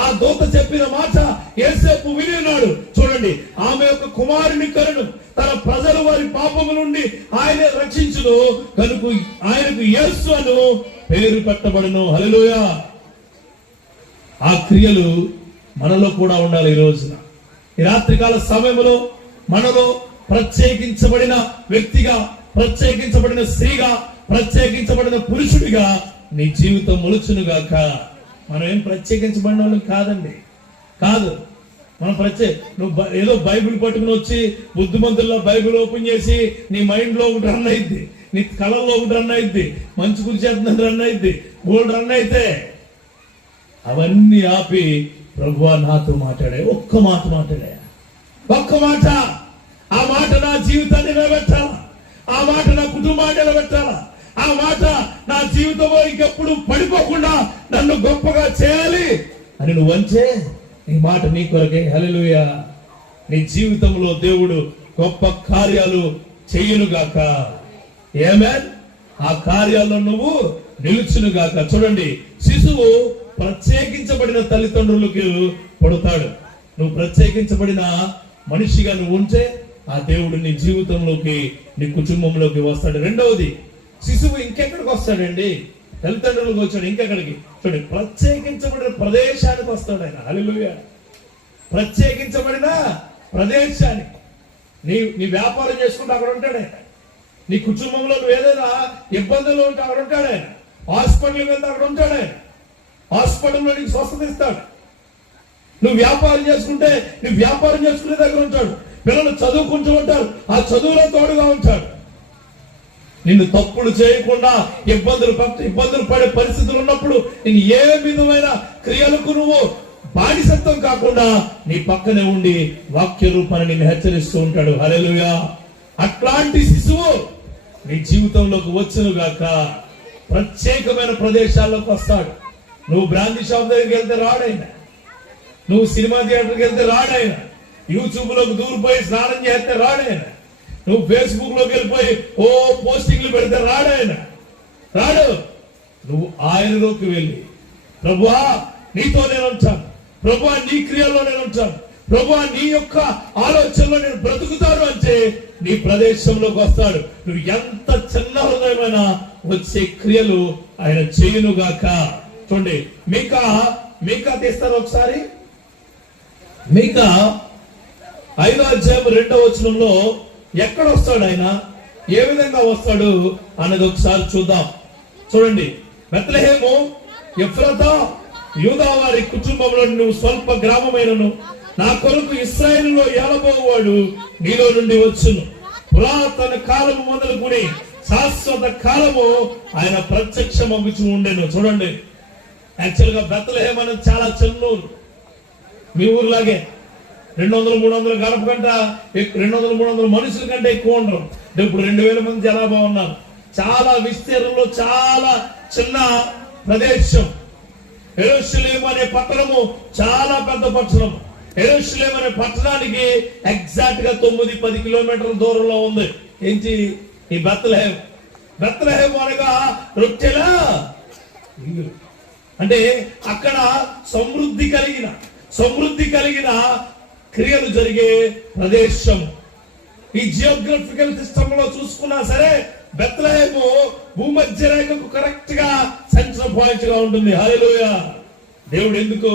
ఆ దూత చెప్పిన మాట యేసేపు విని ఉన్నాడు. చూడండి, ఆమె యొక్క కుమారుని కరును తన ప్రజలు వారి పాపము నుండి ఆయనే రక్షించును కనుక ఆయనకు యేసు అను పేరు పెట్టబడును. హల్లెలూయా. ఆ క్రియలు మనలో కూడా ఉండాలి. ఈ రోజున ఈ రాత్రికాల సమయంలో మనలో ప్రత్యేకించబడిన వ్యక్తిగా, ప్రత్యేకించబడిన స్త్రీగా, ప్రత్యేకించబడిన పురుషుడిగా నీ జీవితం మొలుచునుగాక. మనం ఏం ప్రత్యేకించబడిన వాళ్ళం కాదండి, కాదు. మనం నువ్వు ఏదో బైబిల్ పట్టుకుని వచ్చి బుద్ధిమంతుల్లో బైబిల్ ఓపెన్ చేసి నీ మైండ్ లో ఒకటి రన్ అయింది, నీ కళల్లో ఒకటి రన్ అయింది, మంచి గురించి రన్ అయింది, గోల్డ్ రన్ అయితే అవన్నీ ఆపి ప్రభువా నాతో మాట్లాడే ఒక్క మాట ఆ మాట నా జీవితాన్ని నిలబెట్టాలా, ఆ మాట నా కుటుంబాన్ని నిలబెట్టాలా, ఆ మాట నా జీవితంలో ఇంకెప్పుడు పడిపోకుండా నన్ను గొప్పగా చేయాలి అని నువ్వు వంచే ఈ మాట నీ కొరకే. హల్లెలూయా. నీ జీవితంలో దేవుడు గొప్ప కార్యాలు చెయ్యునుగాక. ఆమేన్. ఆ కార్యాల్లో నువ్వు నిలుచునుగాక. చూడండి, శిశువు ప్రత్యేకించబడిన తల్లిదండ్రులకు పడుతాడు. నువ్వు ప్రత్యేకించబడిన మనిషిగా నువ్వు ఉంటే ఆ దేవుడు నీ జీవితంలోకి, నీ కుటుంబంలోకి వస్తాడు. రెండవది, శిశువు ఇంకెక్కడికి వస్తాడండి? తల్లిదండ్రులకు వచ్చాడు. ఇంకెక్కడికి? చూడండి, ప్రత్యేకించబడిన ప్రదేశానికి వస్తాడు ఆయన. హల్లెలూయా. ప్రత్యేకించబడిన ప్రదేశానికి. నీ వ్యాపారం చేసుకుంటే అక్కడ ఉంటాడు ఆయన. నీ కుటుంబంలో నువ్వు ఏదైనా ఇబ్బందులు ఉంటే అక్కడ ఉంటాడు ఆయన. హాస్పిటల్కి వెళ్తే అక్కడ ఉంటాడు ఆయన. హాస్పిటల్లో నీకు స్వస్థత ఇస్తాడు. నువ్వు వ్యాపారం చేసుకుంటే నువ్వు వ్యాపారం చేసుకునే దగ్గర ఉంటాడు. పిల్లలు చదువుకుంటూ ఉంటారు, ఆ చదువులో తోడుగా ఉంటాడు. నిన్ను తప్పులు చేయకుండా ఇబ్బందులు పడే పరిస్థితులు ఉన్నప్పుడు నేను ఏ విధమైన క్రియలకు నువ్వు బానిసత్వం కాకుండా నీ పక్కనే ఉండి వాక్య రూపాన్ని నిన్ను హెచ్చరిస్తూ ఉంటాడు. హల్లెలూయా. అట్లాంటి శిశువు నీ జీవితంలోకి వచ్చును గాక. ప్రత్యేకమైన ప్రదేశాల్లోకి వస్తాడు. నువ్వు బ్రాందీ షాప్ దగ్గరికి వెళ్తే రాడైనా, నువ్వు సినిమా థియేటర్కి వెళ్తే రాడైనా, యూట్యూబ్ లోకి దూరిపోయి స్నానం చేస్తే రాడైనా, నువ్వు ఫేస్బుక్ లోకి వెళ్ళిపోయి పోస్టింగ్లు పెడితే రాడాయన రాడు. నువ్వు ఆయనలోకి వెళ్ళి ప్రభువా నీతో నేను ఉంటాను, ప్రభువా నీ క్రియల్లో నేను ఉంటాను, ప్రభువా నీ యొక్క ఆలోచనలో నేను బ్రతుకుతాను అంటే నీ ప్రదేశంలోకి వస్తాడు. నువ్వు ఎంత చిన్న హృదయమైనా వచ్చే క్రియలు ఆయన చేయునుగాక. చూడండి మీకా తీస్తారు ఒకసారి. మీకా 5వ అధ్యాయం 2వ వచనంలో ఎక్కడ వస్తాడు ఆయన, ఏ విధంగా వస్తాడు అన్నది ఒకసారి చూద్దాం. చూడండి. బెత్లెహేము ఎఫ్రాతా యూదా వారి కుటుంబంలో నువ్వు స్వల్ప గ్రామమైనను నా కొరకు ఇశ్రాయేలులో ఏలబోవాడు నీలో నుండి వచ్చును. పురాతన కాలము మొదలుకొని శాశ్వత కాలము ఆయన ప్రత్యక్షమగుచూ ఉండెను. చూడండి. యాక్చువల్ గా బెత్లెహేం అనేది చాలా చిన్న ఊరు. మీ ఊర్లాగే 200-300 గడప కంటే 200-300 మనుషుల కంటే ఎక్కువ ఉండరు. ఇప్పుడు 2000 మంది జనాభా ఉన్నారు. చాలా విస్తీర్ణంలో చాలా చిన్న ప్రదేశం. యెరూషలేము అనే పట్టణము చాలా పెద్ద పట్టణం. యెరూషలేము అనే పట్టణానికి ఎగ్జాక్ట్ గా 9-10 కిలోమీటర్ల దూరంలో ఉంది ఏంటి ఈ బెత్లెహేం. బెత్లెహేం అనగా రొట్టెల ఇల్లు. అంటే అక్కడ సమృద్ధి కలిగిన క్రియలు జరిగే ప్రదేశం. ఈ జియోగ్రఫికల్ సిస్టమ్ లో చూసుకున్నా సరే బెత్లెహేము భూమధ్య రేఖకు కరెక్ట్ గా సెంటర్ పాయింట్ గా ఉంటుంది. హల్లెలూయా. దేవుడు ఎందుకు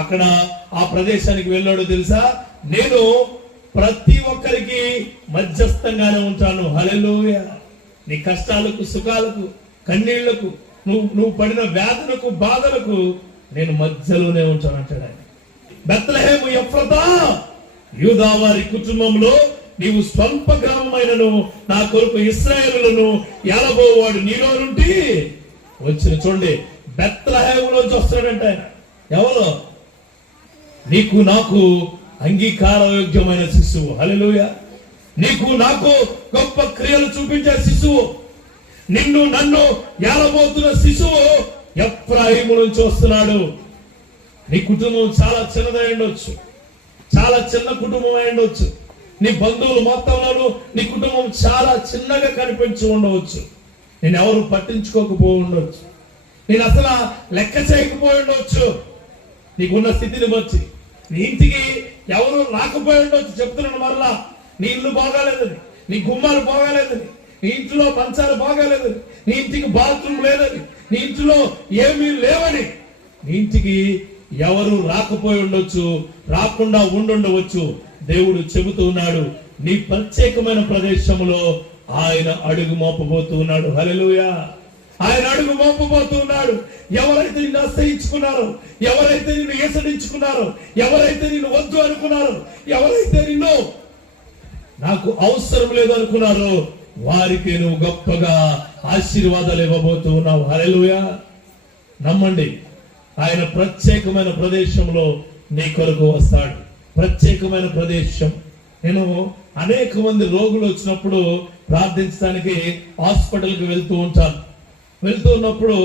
అక్కడ ఆ ప్రదేశానికి వెళ్ళాడో తెలుసా? నేను ప్రతి ఒక్కరికి మధ్యస్థంగానే ఉంటాను. హల్లెలూయా. నీ కష్టాలకు, సుఖాలకు, కన్నీళ్లకు, నువ్వు పడిన వేదనకు, బాధలకు నేను మధ్యలోనే ఉంటాను అంటాడు ఆయన. బెత్లెహేము ఎఫ్రాతా యూదా వారి కుటుంబంలో నీవు స్వల్ప గ్రామమైనను నా కొరకు ఇశ్రాయేలులను ఏలబోవాడు నీలో నుండి వచ్చిన. చూడండి. బెత్లెహేములోంచి వస్తాడంట ఆయన. ఎవరు? నీకు నాకు అంగీకారయోగ్యమైన శిశువు. హల్లెలూయా. నీకు నాకు గొప్ప క్రియలు చూపించే శిశువు, నిన్ను నన్ను ఏలబోతున్న శిశువు ఎఫ్రాయిము నుంచి వస్తున్నాడు. నీ కుటుంబం చాలా చిన్నదై ఉండొచ్చు, చాలా చిన్న కుటుంబం అయి ఉండొచ్చు. నీ బంధువులు మొత్తంలోనూ నీ కుటుంబం చాలా చిన్నగా కనిపించి ఉండవచ్చు. నేను ఎవరు పట్టించుకోకపోయి ఉండొచ్చు, నేను అసలు లెక్క చేయకపోయి ఉండొచ్చు. నీకున్న స్థితిని బట్టి నీ ఇంటికి ఎవరు రాకపోయి ఉండొచ్చు. చెప్తున్నాను మరలా, నీ ఇల్లు బాగాలేదని, నీ గుమ్మాలు బాగాలేదని, నీ ఇంట్లో మంచాలు బాగాలేదని, నీ ఇంటికి బాత్రూమ్ లేదని, నీ ఇంట్లో ఏమీ లేవని, నీ ఇంటికి ఎవరు రాకపోయి ఉండొచ్చు, రాకుండా ఉండుండవచ్చు. దేవుడు చెబుతున్నాడు నీ ప్రత్యేకమైన ప్రదేశంలో ఆయన అడుగు మోపబోతున్నాడు. హల్లెలూయా. ఆయన అడుగు మోపబోతున్నాడు. ఎవరైతే నిన్ను అసహించుకున్నారో, ఎవరైతే నిన్ను ఏసడించుకున్నారో, ఎవరైతే నిన్ను వద్దు అనుకున్నారో, ఎవరైతే నిన్ను నాకు అవసరం లేదు అనుకున్నారో వారికి నువ్వు గొప్పగా ఆశీర్వాదాలు ఇవ్వబోతున్నావు. హల్లెలూయా. నమ్మండి, ఆయన ప్రత్యేకమైన ప్రదేశంలో నీ కొరకు వస్తాడు. ప్రత్యేకమైన ప్రదేశం. నేను అనేక మంది రోగులు వచ్చినప్పుడు ప్రార్థించడానికి హాస్పిటల్కి వెళ్తూ ఉంటాను. వెళ్తూ ఉన్నప్పుడు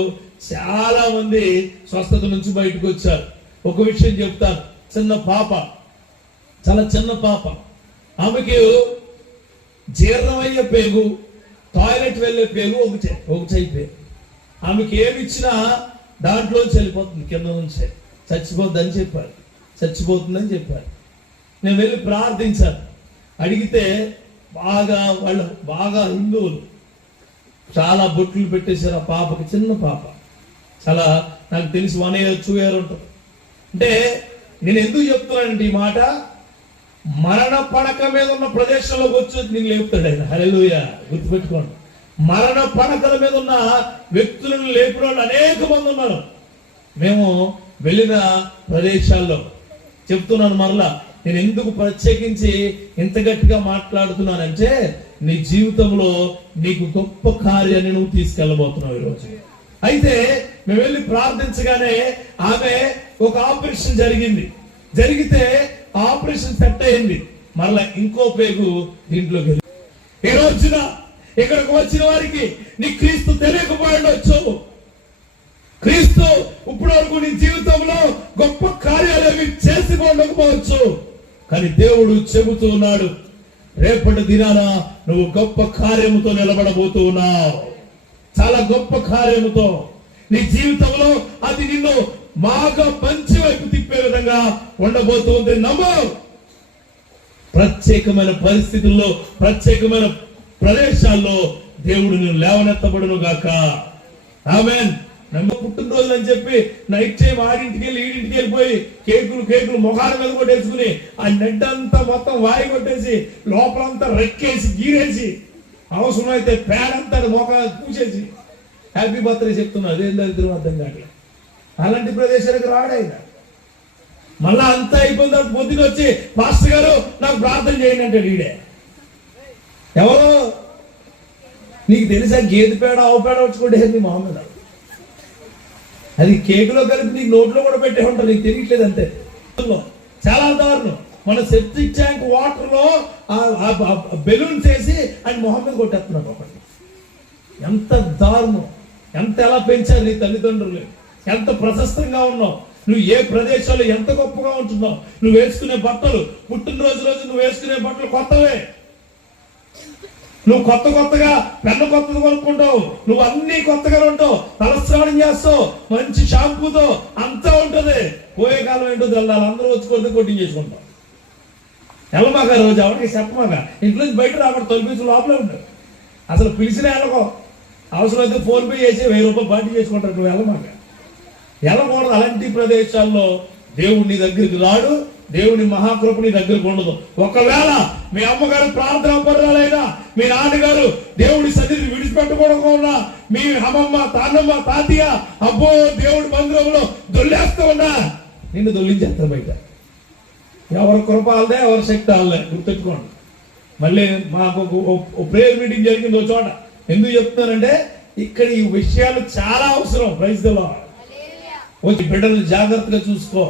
చాలా మంది స్వస్థత నుంచి బయటకు వచ్చారు. ఒక విషయం చెప్తాను. చిన్న పాప, చాలా చిన్న పాప, ఆమెకి జీర్ణమయ్యే పేగు, టాయిలెట్ వెళ్ళే పేగు ఒకటి అయిపోయింది. ఆమెకి ఏమి ఇచ్చినా దాంట్లో వెళ్ళిపోతుంది, కింద నుంచే చచ్చిపోద్దని చెప్పారు. చచ్చిపోతుందని చెప్పారు. నేను వెళ్ళి ప్రార్థించాను. అడిగితే వాళ్ళు బాగా హిందువులు, చాలా బొట్లు పెట్టేశారు ఆ పాపకి. చిన్న పాప, చాలా నాకు తెలిసి 1 year 2 year ఉంటుంది. అంటే నేను ఎందుకు చెప్తున్నానంటే ఈ మాట, మరణ పడక మీద ఉన్న ప్రదేశంలోకి వచ్చి నేను లేపుతాడు ఆయన. హల్లెలూయా. గుర్తుపెట్టుకోండి, మరణ పడకల మీద ఉన్న వ్యక్తులను లేపిన వాళ్ళు అనేక మంది ఉన్నారు. మేము వెళ్ళిన ప్రదేశాల్లో చెప్తున్నాను మరలా, నేను ఎందుకు ప్రత్యేకించి ఇంత గట్టిగా మాట్లాడుతున్నానంటే, నీ జీవితంలో నీకు గొప్ప కార్యాన్ని నువ్వు తీసుకెళ్ళబోతున్నావు ఈరోజు. అయితే మేము వెళ్ళి ప్రార్థించగానే ఆమె ఒక ఆపరేషన్ జరిగితే ఆపరేషన్ సెట్ అయింది. మరలా ఇంకో పేగు దీంట్లోకి వెళ్ళి, ఈ రోజున ఇక్కడికి వచ్చిన వారికి నీ క్రీస్తు తెలియకపోయిండొచ్చు. క్రీస్తు ఇప్పటి వరకు నీ జీవితంలో గొప్ప కార్యాలు ఏమి చేసి ఉండకపోవచ్చు, కానీ దేవుడు చెబుతూ ఉన్నాడు, రేపటి దినాన నువ్వు గొప్ప కార్యముతో నిలబడబోతూ ఉన్నావు. చాలా గొప్ప కార్యముతో నీ జీవితంలో అది నిన్ను బాగా మంచి వైపు తిప్పే విధంగా ఉండబోతుంది. నమ్ము. ప్రత్యేకమైన పరిస్థితుల్లో, ప్రత్యేకమైన ప్రదేశాల్లో దేవుడు నేను లేవనెత్తబడును గాక. ఆమేన్. పుట్టినరోజు అని చెప్పి నైట్ టైం ఆడింటికి వెళ్ళి ఈడింటికి వెళ్ళిపోయి కేకులు మొఖాల మీద కొట్టేసుకుని ఆ నెట్ అంతా మొత్తం వాయి కొట్టేసి లోపలంతా రెక్కేసి గీరేసి అవసరమైతే ప్యాడ్ అంతా మొఖాలు పూసేసి హ్యాపీ బర్త్డే చెప్తున్నా. అదేం దరిద్రం అర్థం కాదు. అలాంటి ప్రదేశాలకు రాడైనా మళ్ళా అంతా అయిపోయిన తర్వాత పొద్దున వచ్చి మాస్టర్ గారు నాకు ప్రార్థన చేయండి అంటే వీడే ఎవరో నీకు తెలుసా, గేదె పేడ ఆవు పేడ వచ్చుకుంటే మొహమ్మద్ అది కేకులో కలిపి నీకు నోట్లో కూడా పెట్టే ఉంటారు, నీకు తెలియట్లేదు అంతే. చాలా దారుణం. మన సెప్టిక్ ట్యాంక్ వాటర్ లో బెలూన్స్ వేసి ఆయన మొహమ్మద్ కొట్టేస్తున్నాడు ఒకటి. ఎంత దారుణం! ఎలా పెంచారు నీ తల్లిదండ్రులు, ఎంత ప్రశస్తంగా ఉన్నావు, నువ్వు ఏ ప్రదేశాల్లో ఎంత గొప్పగా ఉంటున్నావు. నువ్వు వేసుకునే బట్టలు, పుట్టినరోజు నువ్వు వేసుకునే బట్టలు కొత్తవే. నువ్వు కొత్తగా పెన్ను కొత్తది కొనుక్కుంటావు, నువ్వు అన్ని కొత్తగా ఉంటావు, తలస్నానం చేస్తావు, మంచి షాంపూతో అంతా ఉంటది. పోయే కాలం ఏంటో తెల్లాలి, అందరూ వచ్చి కొట్టి చేసుకుంటావు. వెళ్ళమాక రోజు ఎవరికి చెప్పమాక, ఇంట్లో నుంచి బయట రాబడి తొలిపించి లోపలే ఉంటావు. అసలు పిలిచిన వెళ్ళకో, అవసరమైతే ఫోన్ పే చేసి 1000 రూపాయలు పార్టీ చేసుకుంటారు. నువ్వు వెళ్ళకూడదు. అలాంటి ప్రదేశాల్లో దేవుడు నీ దగ్గరికి రాడు, దేవుని మహాకృప నీ దగ్గరకు ఉండదు. ఒకవేళ మీ అమ్మగారు ప్రార్థన పడాలైనా, మీ నాన్నగారు దేవుడి సన్నిధిని విడిచిపెట్టకూడకుండా, మీ అమ్మమ్మ తాన్నమ్మ తాతయ్య అబ్బో దేవుడి మందిరంలో దొల్లేస్తూ ఉన్నా, నిన్ను దొల్లించేస్తారు బయట. ఎవరి కృప ఆలదే, ఎవరి శక్తి ఆలదే. గుర్తెట్టుకోండి. మళ్ళీ మాకు ప్రేయర్ మీటింగ్ జరిగింది ఒక చోట. ఎందుకు చెప్తున్నానంటే ఇక్కడ ఈ విషయాలు చాలా అవసరం. Praise the Lord. వచ్చి బిడ్డలు జాగ్రత్తగా చూసుకో.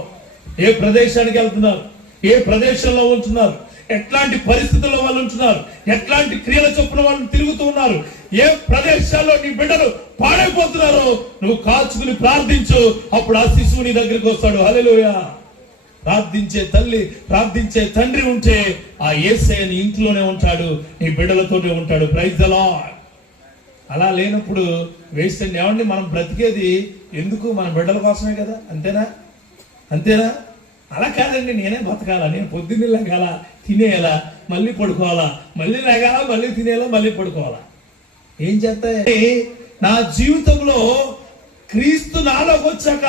ఏ ప్రదేశానికి వెళ్తున్నారు, ఏ ప్రదేశంలో ఉంటున్నారు, ఎట్లాంటి పరిస్థితుల్లో వాళ్ళు ఉంటున్నారు, ఎట్లాంటి క్రియల చొప్పున వాళ్ళు తిరుగుతూ ఉన్నారు, ఏ ప్రదేశాల్లో నీ బిడ్డలు పాడైపోతున్నారో నువ్వు కాచుకుని ప్రార్థించు. అప్పుడు ఆ శిశువు నీ దగ్గరికి వస్తాడు. హల్లెలూయా. ప్రార్థించే తల్లి, ప్రార్థించే తండ్రి ఉంటే ఆ యేసయ్య నీ ఇంట్లోనే ఉంటాడు, నీ బిడ్డలతోనే ఉంటాడు. Praise the Lord. అలా లేనప్పుడు వేస్ట్. ఏమండి, మనం బ్రతికేది ఎందుకు? మన బిడ్డల కోసమే కదా. అంతేనా? అలా కాదండి, నేనే బతకాలా, నేను పొద్దున్న లేగాల, తినేయాలా, మళ్ళీ పడుకోవాలా, మళ్ళీ లేగాల, మళ్ళీ తినేయాలా, మళ్ళీ పడుకోవాలా. ఏం చేస్తాయి? నా జీవితంలో క్రీస్తు నాలోకి వచ్చాక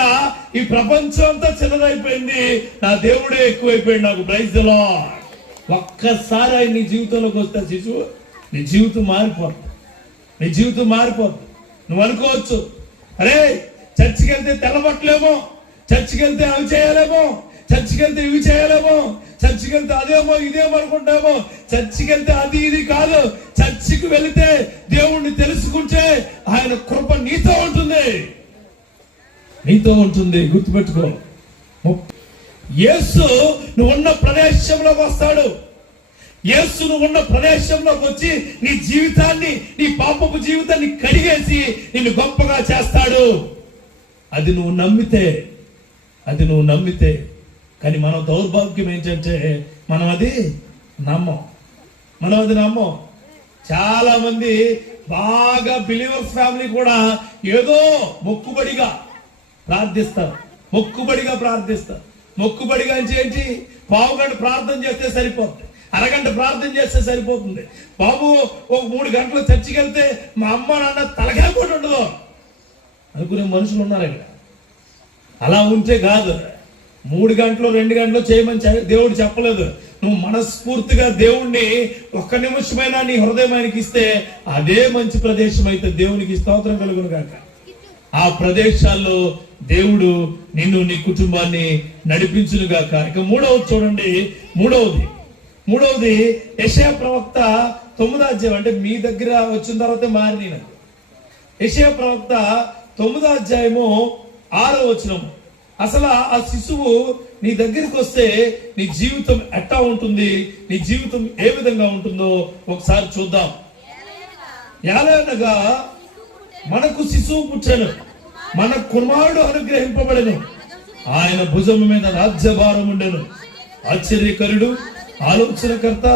ఈ ప్రపంచం అంతా చిన్నదైపోయింది, నా దేవుడే ఎక్కువైపోయింది నాకు. Praise the Lord. ఒక్కసారి ఆయన నీ జీవితంలోకి వస్తే శిశువు, నీ జీవితం మారిపోతుంది. నువ్వు అనుకోవచ్చు, అరే చర్చికి వెళ్తే తెల్లబట్టలేమో, చర్చికి వెళ్తే అవి చేయలేమో, చర్చికి వెళ్తే ఇవి చేయలేమో, చర్చికి వెళ్తే అదేమో ఇదేమో అనుకుంటామో. చర్చికి వెళ్తే అది ఇది కాదు. చర్చికి వెళితే దేవుణ్ణి తెలుసుకుంటే ఆయన కృప నీతో ఉంటుంది. గుర్తుపెట్టుకో. యేసు నువ్వు ఉన్న ప్రదేశంలోకి వస్తాడు. యేసు నువ్వు ఉన్న ప్రదేశంలోకి వచ్చి నీ జీవితాన్ని, నీ పాపపు జీవితాన్ని కడిగేసి నిన్ను గొప్పగా చేస్తాడు. అది నువ్వు నమ్మితే. కానీ మన దౌర్భాగ్యం ఏంటంటే మనం అది నమ్మం. చాలా మంది బాగా బిలీవర్స్ ఫ్యామిలీ కూడా ఏదో మొక్కుబడిగా ప్రార్థిస్తారు. మొక్కుబడిగా అంటే ఏంటి? పావుగంట ప్రార్థన చేస్తే సరిపోతుంది, అరగంట ప్రార్థన చేస్తే సరిపోతుంది. బాబు ఒక 3 గంటలు చర్చికి వెళ్తే మా అమ్మ నాన్న తలకాయ కూడా ఉండదు అనుకునే మనుషులు ఉన్నారు ఇక్కడ. అలా ఉంటే కాదు. 3 గంటలు 2 గంటలు చేయమని దేవుడు చెప్పలేదు. నువ్వు మనస్ఫూర్తిగా దేవుణ్ణి 1 నిమిషమైనా నీ హృదయానికి ఇస్తే అదే మంచి ప్రదేశం అయితే దేవునికి స్తోత్రం కలుగును గాక. ఆ ప్రదేశాల్లో దేవుడు నిన్ను నీ కుటుంబాన్ని నడిపించును గాక. ఇక మూడవది చూడండి, మూడవది యెషయా ప్రవక్త 9వ అధ్యాయం, అంటే మీ దగ్గర వచ్చిన తర్వాత మారి యెషయా ప్రవక్త 9వ అధ్యాయము 6వ వచనం. అసలు ఆ శిశువు నీ దగ్గరికి వస్తే నీ జీవితం ఎట్టా ఉంటుంది, నీ జీవితం ఏ విధంగా ఉంటుందో ఒకసారి చూద్దాం. యాలనగా మనకు శిశువు పుట్టెను, మన కుమారుడు అనుగ్రహింపబడెను, ఆయన భుజం మీద రాజ్యభారం ఉండెను. ఆశ్చర్యకరుడు, ఆలోచనకర్త,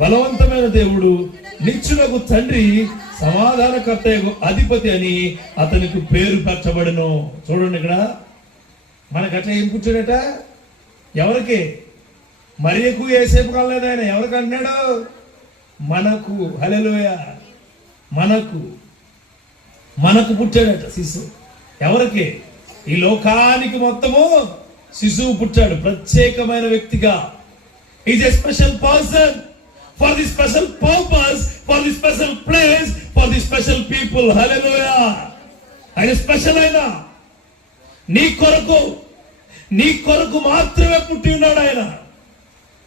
బలవంతమైన దేవుడు, నిత్యులకు తండ్రి, సమాధానకర్త అధిపతి అని అతనికి పేరు పెట్టబడెను. చూడండి ఇక్కడ మనకట్లా ఏం పుట్టాడట? ఎవరికి? మరియకు యేసేపు కాలేదు ఆయన. ఎవరికి అన్నాడు? మనకు. హల్లెలూయా. మనకు పుట్టాడట శిశువు. ఎవరికి? ఈ లోకానికి మొత్తము శిశువు పుట్టాడు, ప్రత్యేకమైన వ్యక్తిగా. Is a special person for the special purpose, for the special place, for the special people. Hallelujah. ఆయన స్పెషల్ అయినా నీ కొరకు మాత్రమే పుట్టి ఉన్నాడు ఆయన.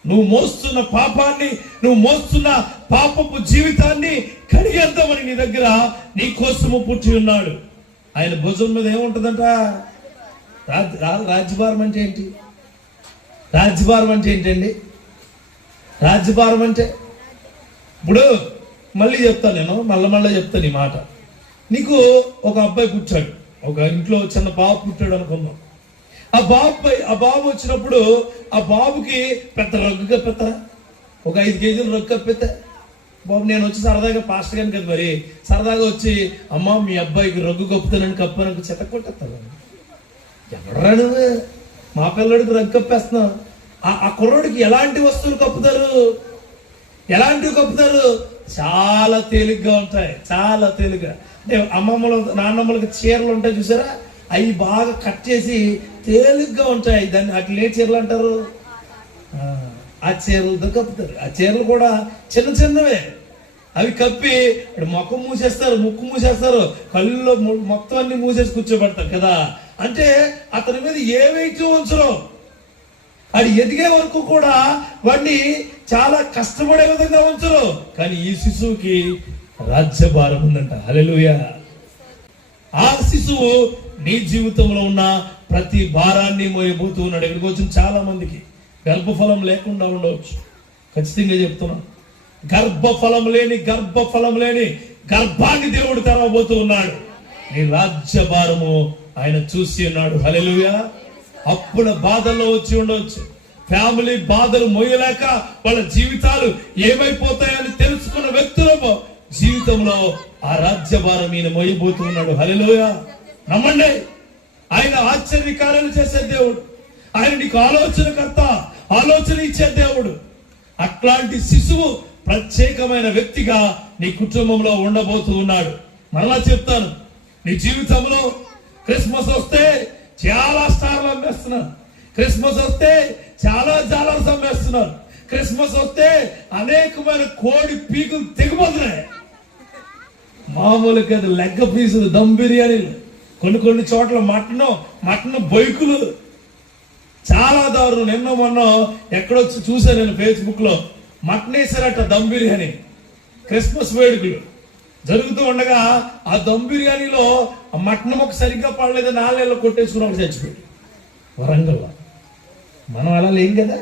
నువ్వు మోస్తున్న పాపాన్ని, నువ్వు మోస్తున్న పాపపు జీవితాన్ని కడిగేద్దామని నీ దగ్గర నీ కోసము పుట్టి ఉన్నాడు. ఆయన భుజం మీద ఏముంటుందంట? రాజ్యభారం అంటే ఏంటి? రాజ్యభారం అంటే ఏంటండి? రాజ్యభారం అంటే ఇప్పుడు మళ్ళీ చెప్తాను, నేను మళ్ళీ చెప్తాను ఈ మాట. నీకు ఒక అబ్బాయి పుట్టాడు, ఒక ఇంట్లో చిన్న బాబు పుట్టాడు అనుకుందాం. ఆ బాబు వచ్చినప్పుడు ఆ బాబుకి పెద్ద రగ్గు కప్పెత్తారా? ఒక 5 కేజీలు రగ్గు కప్పెత్తా బాబు, నేను వచ్చి సరదాగా పాస్టర్ గాని కదా, మరి సరదాగా వచ్చి అమ్మ మీ అబ్బాయికి రగ్గు కప్పుతానని కప్పానని చెత్త కొట్టేస్తాను. ఎవడరా నువ్వు? మా పిల్లడికి రగ్గు కప్పేస్తున్నావు. ఆ కుర్రోడికి ఎలాంటి వస్తువులు కప్పుతారు? చాలా తేలిగ్గా ఉంటాయి, చాలా తేలిగ్గా. అంటే అమ్మమ్మలు నాన్నమ్మలకి చీరలు ఉంటాయి చూసారా, అవి బాగా కట్ చేసి తేలిగ్గా ఉంటాయి. దాన్ని అట్లే చీరలు అంటారు. ఆ చీరలతో కప్పుతారు. ఆ చీరలు కూడా చిన్నవే. అవి కప్పి ముఖం మూసేస్తారు, ముక్కు మూసేస్తారు, కళ్ళులో మొత్తం అన్ని మూసేసి కూర్చోబెడతారు కదా. అంటే అతని మీద ఏ వెయిట్ ఉంచరు. అది ఎదిగే వరకు కూడా వాడిని చాలా కష్టపడే విధంగా ఉంచరు. కానీ ఈ శిశువుకి రాజ్యభారం ఉందంట. హల్లెలూయా. ఆ శిశువు నీ జీవితంలో ఉన్న ప్రతి భారాన్ని మోయబోతూ ఉన్నాడు. ఇక్కడికి వచ్చిన చాలా మందికి గర్భఫలం లేకుండా ఉండవచ్చు. ఖచ్చితంగా చెప్తున్నాను, గర్భఫలం లేని గర్భాన్ని దేవుడు తెరవబోతూ ఉన్నాడు. నీ రాజ్యభారము ఆయన చూసి ఉన్నాడు. హల్లెలూయా. అప్పుల బాధల్లో వచ్చి ఉండవచ్చు, ఫ్యామిలీ బాధలు మోయలేక వాళ్ళ జీవితాలు ఏమైపోతాయని తెలుసుకున్న వ్యక్తుల జీవితంలో ఆ రాజ్యభారం ఈయన మోయబోతూ ఉన్నాడు. హల్లెలూయా. నమ్మండి, ఆయన ఆశ్చర్యకార్యాలు చేసే దేవుడు. ఆయన నీకు ఆలోచన ఇచ్చే దేవుడు. అట్లాంటి శిశువు ప్రత్యేకమైన వ్యక్తిగా నీ కుటుంబంలో ఉండబోతూ ఉన్నాడు. మరలా చెప్తాను, నీ జీవితంలో క్రిస్మస్ వస్తే చాలా స్టార్లు అమ్మేస్తున్నారు, క్రిస్మస్ వస్తే చాలా జాలర్స్ అమ్మేస్తున్నారు, క్రిస్మస్ వస్తే అనేకమైన కోడి పీకులు తెగిపోతున్నాయి. మామూలుగా లెగ్గ పీసులు, దమ్ బిర్యానీలు, కొన్ని చోట్ల మటన్ బొయ్కులు, చాలా దారుణం. నిన్న మొన్న ఎక్కడొచ్చి చూసా నేను ఫేస్బుక్ లో, మటన్ వేసారట దమ్ బిర్యానీ. క్రిస్మస్ వేడుకలు జరుగుతూ ఉండగా ఆ దమ్ బిర్యానీలో ఆ మటన్ మొక్క సరిగ్గా పడలేదు, 4 నెలలు కొట్టేసుకుని ఒకటి చచ్చిపోయాడు వరంగల్లో. మనం అలా లేం కదా.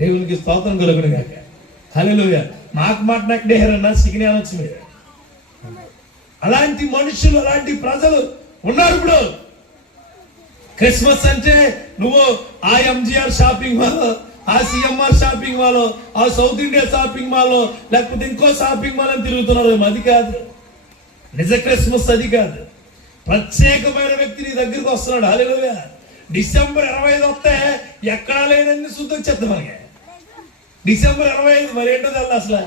దేవునికి స్తోత్రం కలుగును గాక. హల్లెలూయా. నాకు మటన్ ఎక్కడేరన్నా చికెన్ అనొచ్చు మీరు. అలాంటి మనుషులు, అలాంటి ప్రజలు ఉన్నారు ఇప్పుడు. క్రిస్మస్ అంటే నువ్వు ఆ ఎంజిఆర్ షాపింగ్ మాల్, ఆ సిఎంఆర్ షాపింగ్ మాల్, ఆ సౌత్ ఇండియా షాపింగ్ మాల్, లేకపోతే ఇంకో షాపింగ్ మాల్ అని తిరుగుతున్నారు. అది కాదు నిజ క్రిస్మస్, అది కాదు. ప్రత్యేకమైన వ్యక్తి నీ దగ్గరికి వస్తున్నాడు. హల్లెలూయా. డిసెంబర్ 25 వస్తే ఎక్కడా లేనన్ని శుద్ధి వచ్చేద్దాం మనకి. డిసెంబర్ 25 మరేంటో తెల్ల అసలు.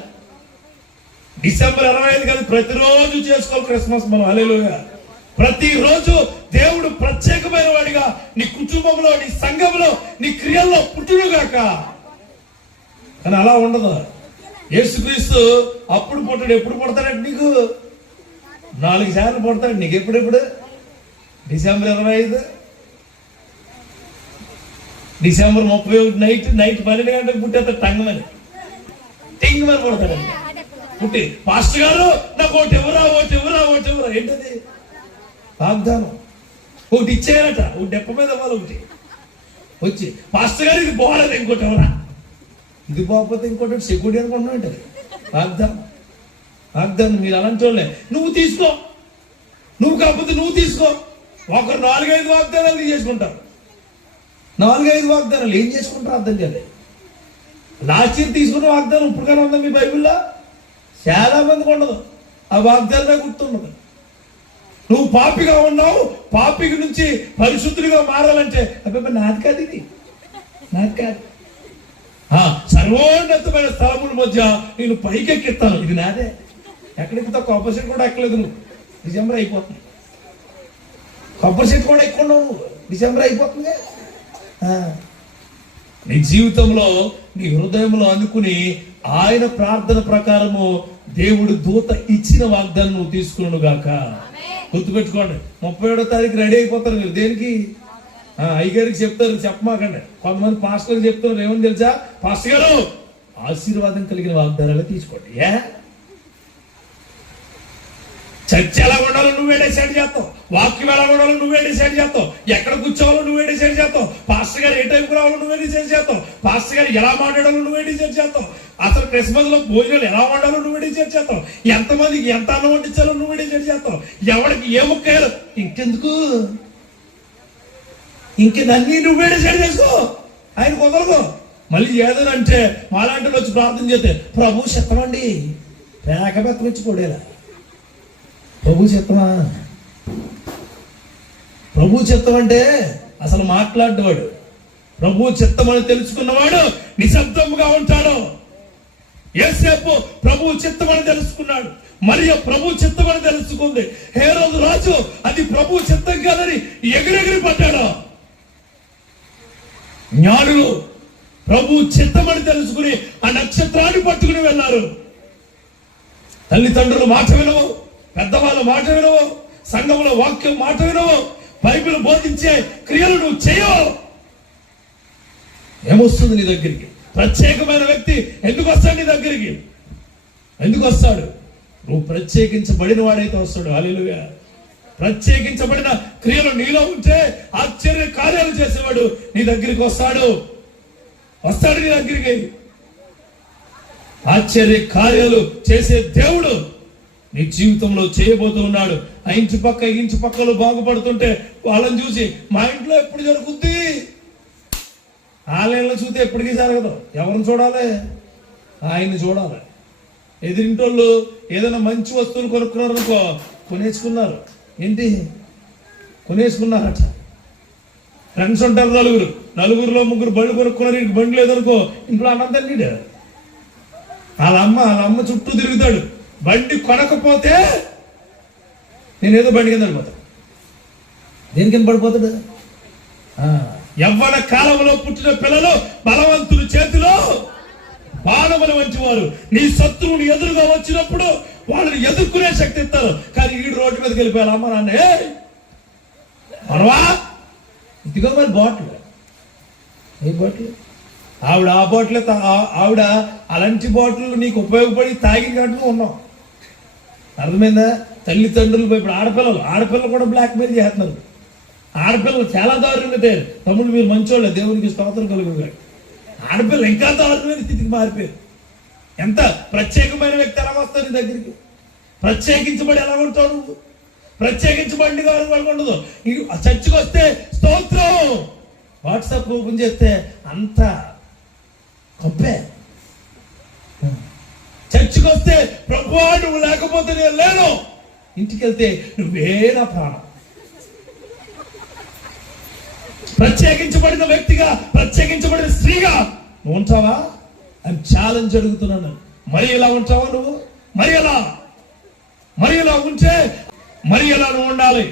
డిసెంబర్ 25 కాదు, ప్రతిరోజు చేసుకోవాలి క్రిస్మస్ మనం. హల్లెలూయా. ప్రతిరోజు దేవుడు ప్రత్యేకమైన వాడిగా నీ కుటుంబంలో, నీ సంఘంలో, నీ క్రియల్లో పుట్టునుగాక. కానీ అలా ఉండదు. యేసుక్రీస్తు అప్పుడు పుట్టాడు. ఎప్పుడు పుడతాడంటే నీకు 4 సార్లు పుడతాడు. నీకు ఎప్పుడెప్పుడు? డిసెంబర్ 25, డిసెంబర్ 31 నైట్ 12 గంటలకు పుట్టేస్తాడు. టంగమని పుడతాడండి. పుట్టి పాస్టర్ గారు నాకు ఒకటి ఎవరా ఏంటది? వాగ్దానం. ఒకటి ఇచ్చేయాలట, ఒకటి డెప్ప మీద వాళ్ళు ఒకటి వచ్చి పాస్టర్ గారు ఇది పోలేదు, ఇంకోటి ఎవరా, ఇది పోకపోతే ఇంకోటి సెక్యూరిటీ అనుకుంటున్నా ఉంటుంది. వాగ్దానం మీరు అలాంటి వాళ్ళే. నువ్వు తీసుకో, నువ్వు కాకపోతే నువ్వు తీసుకో. ఒకరు 4-5 వాగ్దానాలు చేసుకుంటారు. 4-5 వాగ్దానాలు ఏం చేసుకుంటారు అర్థం కాదు. లాస్ట్ ఇయర్ తీసుకున్న వాగ్దానం ఇప్పుడుగానే ఉందా మీ బైబిల్లో? చాలా మందికి ఉండదు. ఆ వాగ్దానమే గుర్తున్నది. నువ్వు పాపిగా ఉన్నావు, పాపికి నుంచి పరిశుద్ధుడిగా మారాలంటే అబ్బాయి నాది కాదు, ఇది నాది కాదు. సర్వోన్నతమైన స్థలముల మధ్య నేను పైకెక్కిస్తాను, ఇది నాదే. ఎక్కడెక్కుతావు? కొబ్బరి చెట్టు కూడా ఎక్కలేదు నువ్వు, డిసెంబర్ అయిపోతుంది. కొబ్బరి చెట్టు కూడా ఎక్కున్నావు నువ్వు, డిసెంబర్ అయిపోతుంది. నీ జీవితంలో, నీ హృదయంలో అనుకుని ఆయన ప్రార్థన ప్రకారము దేవుడు దూత ఇచ్చిన వాగ్దానం నువ్వు తీసుకున్నాను గాక. గుర్తుపెట్టుకోండి. 31వ తారీఖు రెడీ అయిపోతారు మీరు. దేనికి? అయ్యగారికి చెప్తారు, చెప్పమాకండి. కొంతమంది పాస్టర్కి చెప్తున్నారు. ఏమని తెలుసా? పాస్టర్ గారు ఆశీర్వాదం కలిగిన వాగ్దానాలు తీసుకోండి. చర్చ ఎలా ఉండాలో నువ్వే డిసైడ్ చేస్తావు. వాక్యం ఎలా ఉండాలో నువ్వే డిసైడ్ చేస్తావు. ఎక్కడ కూర్చోవాలో నువ్వే డిసైడ్ చేస్తావు. పాస్టర్ గారు ఏ టైంకి రావాలో నువ్వే డిసైడ్ చేస్తావు. పాస్టర్ గారు ఎలా మాట్లాడాలో నువ్వే డిసైడ్ చేస్తావు. అసలు క్రిస్మస్ లో భోజనాలు ఎలా వండాలో నువ్వే డిసైడ్ చేస్తావు. ఎంతమందికి ఎంత అన్నం వండించాలో నువ్వే డిసైడ్ చేస్తావు. ఎవరికి ఏ ముక్కాయాలో ఇంకెందుకు, ఇంకేదన్నీ నువ్వే డిసైడ్ చేసుకో. ఆయన కుదరదు. మళ్ళీ ఏదనంటే మాలాంటి వచ్చి ప్రార్థన చేస్తే ప్రభు చిత్తమండి, పేక బెత్తమిచ్చి కొడేలా. ప్రభు చిత్తమా? ప్రభు చిత్తం అంటే అసలు మాట్లాడేవాడు. ప్రభు చిత్తమని తెలుసుకున్నవాడు నిశ్శబ్దంగా ఉంటాడు. యేసేపు ప్రభు చిత్తమని తెలుసుకున్నాడు. మరియు ప్రభు చిత్తమని తెలుసుకుంది. హేరోదు రాజు అది ప్రభు చిత్తం కాదని ఎగిరెగిరి పడ్డాడు. జ్ఞానులు ప్రభు చిత్తమని తెలుసుకుని ఆ నక్షత్రాన్ని పట్టుకుని వెళ్ళారు. తల్లిదండ్రులు మాట వినవు, పెద్దవాళ్ళ మాట వినవు, సంఘంలో వాక్యం మాట వినవు, బైబిల్ బోధించే క్రియలు నువ్వు చేయవు. ఏమొస్తుంది నీ దగ్గరికి? ప్రత్యేకమైన వ్యక్తి ఎందుకు వస్తాడు నీ దగ్గరికి? ఎందుకు వస్తాడు? నువ్వు ప్రత్యేకించబడిన వాడైతే వస్తాడు. హల్లెలూయా. ప్రత్యేకించబడిన క్రియలు నీలో ఉంటే ఆశ్చర్య కార్యాలు చేసేవాడు నీ దగ్గరికి వస్తాడు. నీ దగ్గరికి. ఆశ్చర్య కార్యాలు చేసే దేవుడు నీ జీవితంలో చేయబోతూ ఉన్నాడు. ఆ ఇంటి పక్కలు బాగుపడుతుంటే వాళ్ళని చూసి మా ఇంట్లో ఎప్పుడు జరుగుద్ది, ఆలయంలో చూస్తే ఎప్పటికీ జరగదు. ఎవరిని చూడాలి? ఆయన్ని చూడాలి. ఎదిరింటోళ్ళు ఏదైనా మంచి వస్తువులు కొనుక్కున్నారు అనుకో, కొనేసుకున్నారు. ఏంటి కొనేసుకున్నారట. ఫ్రెండ్స్ ఉంటారు నలుగురిలో 3 బండ్లు కొనుక్కున్నారు. ఇంక బండి లేదనుకో, ఇంట్లో అన్నంతండి వాళ్ళ అమ్మ చుట్టూ తిరుగుతాడు. బండి కొనకపోతే నేనేదో బండి కింద పడిపోతాడు. దేని కింద పడిపోతాడు? యవ్వన కాలంలో పుట్టిన పిల్లలు బలవంతుల చేతిలో బాణములు వంటి వారు. నీ శత్రువుని ఎదురుగా వచ్చినప్పుడు వాళ్ళని ఎదుర్కొనే శక్తి ఇస్తారు. కానీ ఈడు రోడ్డు మీదకి వెళ్ళిపోయారు. అమ్మ నాన్న మనవా ఇదిగో మరి బాటిల్, ఏ బాటిల్? ఆవిడ ఆ బాటిల్, ఆవిడ అలాంటి బాటిల్ నీకు ఉపయోగపడి తాగిన గంటలో ఉన్నావు. అర్థమైందా? తల్లిదండ్రులు ఇప్పుడు ఆడపిల్లలు కూడా బ్లాక్ మెయిల్ చేస్తున్నారు. ఆడపిల్లలు చాలా దారుణంగా తయారు. తమ్ముడు మీరు మంచోళ్ళే, దేవునికి స్తోత్రం కలుగుతాడు. ఆడపిల్లలు ఇంకా దారుణమైన స్థితికి మారిపోయారు. ఎంత ప్రత్యేకమైన వ్యక్తి ఎలా వస్తావు నీ దగ్గరికి? ప్రత్యేకించబడి ఎలా ఉంటావు నువ్వు? ప్రత్యేకించబడి వాళ్ళు ఉండదు. నీకు చర్చికి వస్తే స్తోత్రం, వాట్సాప్ ఓపెన్ చేస్తే అంత గొప్పే. చర్చికి వస్తే ప్రభువా నువ్వు లేకపోతే నేను లేను, ఇంటికి వెళ్తే నువ్వే నా ప్రాణం. ప్రత్యేకించబడిన వ్యక్తిగా, ప్రత్యేకించబడిన స్త్రీగా నువ్వు ఉంటావా? అని ఛాలెంజ్ అడుగుతున్నాను. మరి ఎలా ఉంటావా నువ్వు? మరి ఎలా ఉంటే మరి ఎలా నువ్వు ఉండాలి.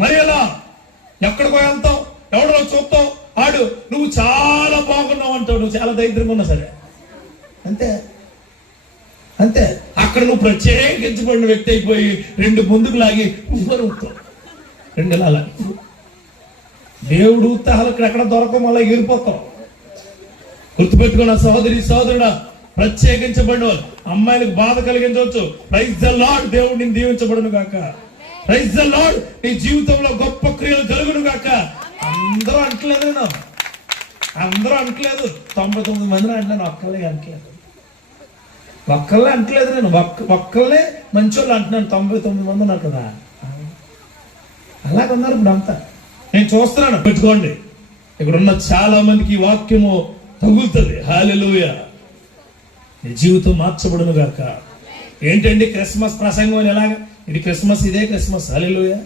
మరి ఎలా ఎక్కడికో వెళ్తావు, ఎవడో చూస్తావు, ఆడు నువ్వు చాలా బాగున్నావు అంటావు, నువ్వు చాలా దరిద్రంగా ఉన్నా సరే అంతే అంతే. అక్కడ నువ్వు ప్రత్యేకించబడిన వ్యక్తి అయిపోయి 2 ముందుకు లాగి ఉబ్బరు ఉంటావు, 2 ఇలా లాగి దేవుడు ఉత్సాహాలు ఎక్కడ దొరకం అలా ఎగిరిపోతాం. గుర్తుపెట్టుకున్న సహోదరి సహోదరుడా, ప్రత్యేకించబడిన వాళ్ళు అమ్మాయిలకు బాధ కలిగించవచ్చు. ప్రైజ్ ద లార్డ్, దేవుడు నేను దీవించబడును గాక. ప్రైజ్ ద లార్డ్, నీ జీవితంలో గొప్ప క్రియలు కలుగును గాక. అందరూ అంటలేదు, నేను అందరూ అంటలేదు, 99 మందిని అంటున్నాను, ఒక్కళ్ళే అంటలేదు, ఒక్కళ్ళే అంటలేదు, నేను ఒక్కళ్ళే మంచోళ్ళు అంటున్నాను, 99 మంది ఉన్నారు కదా. అలాగన్నారు ఇప్పుడు అంతా. నేను చూస్తున్నాను, పెట్టుకోండి, ఇక్కడ ఉన్న చాలా మందికి ఈ వాక్యము తగులుతుంది. హల్లెలూయా. నీ జీవితం మార్చబడును గాక. ఏంటండి క్రిస్మస్ ప్రసంగం ఎలాగా? ఇది క్రిస్మస్, ఇదే క్రిస్మస్. హల్లెలూయా.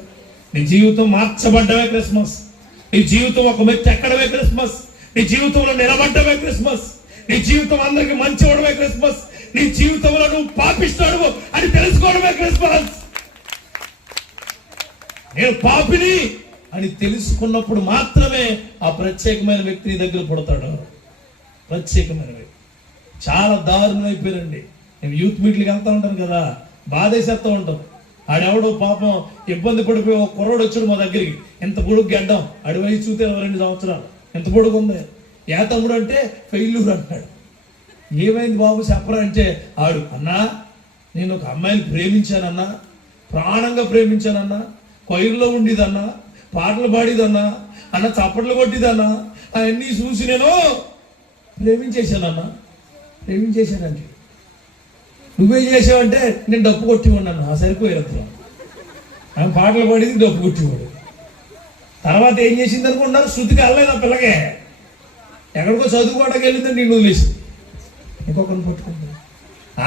నీ జీవితం మార్చబడ్డమే క్రిస్మస్. నీ జీవితం ఒక మెట్టు ఎక్కడమే క్రిస్మస్. నీ జీవితంలో నిలబడ్డమే క్రిస్మస్. నీ జీవితం అందరికి మంచివడమే క్రిస్మస్. నీ జీవితంలో నువ్వు పాపిస్తాడు అని తెలుసుకోవడమే క్రిస్మస్. నేను పాపిని అని తెలుసుకున్నప్పుడు మాత్రమే ఆ ప్రత్యేకమైన వ్యక్తి నీ దగ్గర పుడతాడు. ప్రత్యేకమైన వ్యక్తి. చాలా దారుణం అయిపోయారండి. నేను యూత్ మీట్లకి వెళ్తా ఉంటాను కదా, బాధేసేస్తూ ఉంటాం. ఆడెవడో పాపం ఇబ్బంది పడిపోయి ఒక కుర్రోడు వచ్చాడు మా దగ్గరికి, ఎంత పొడుగు గడ్డం, ఆడి వయసు చూస్తే 22 సంవత్సరాలు, ఎంత పొడుగు ఉంది. ఏ తమ్ముడు అంటే ఫెయిల్యూర్ అంటాడు. ఏమైంది బాబు చెప్పరా అంటే, ఆడు అన్నా నేను ఒక అమ్మాయిని ప్రేమించానన్నా, ప్రాణంగా ప్రేమించానన్నా, కొయిల్లో ఉండేదన్నా, పాటలు పాడేదన్నా, అన్న చప్పట్లు కొట్టిదన్నా, అవన్నీ చూసి నేను ప్రేమించేశానన్నా. ప్రేమించేశానంటే నువ్వేం చేసావంటే నేను డప్పు కొట్టివాడినన్నా. ఆ సరిపోయేది. ఆమె పాటలు పాడేది, డప్పు కొట్టివాడు. తర్వాత ఏం చేసింది అనుకుంటున్నారు? శృతికి వెళ్ళలేదు ఆ పిల్లకే, ఎక్కడికో చదువుకోవడానికి వెళ్ళిందని నేను వదిలేసింది. ఇంకొకరిని పట్టుకుంటుంది,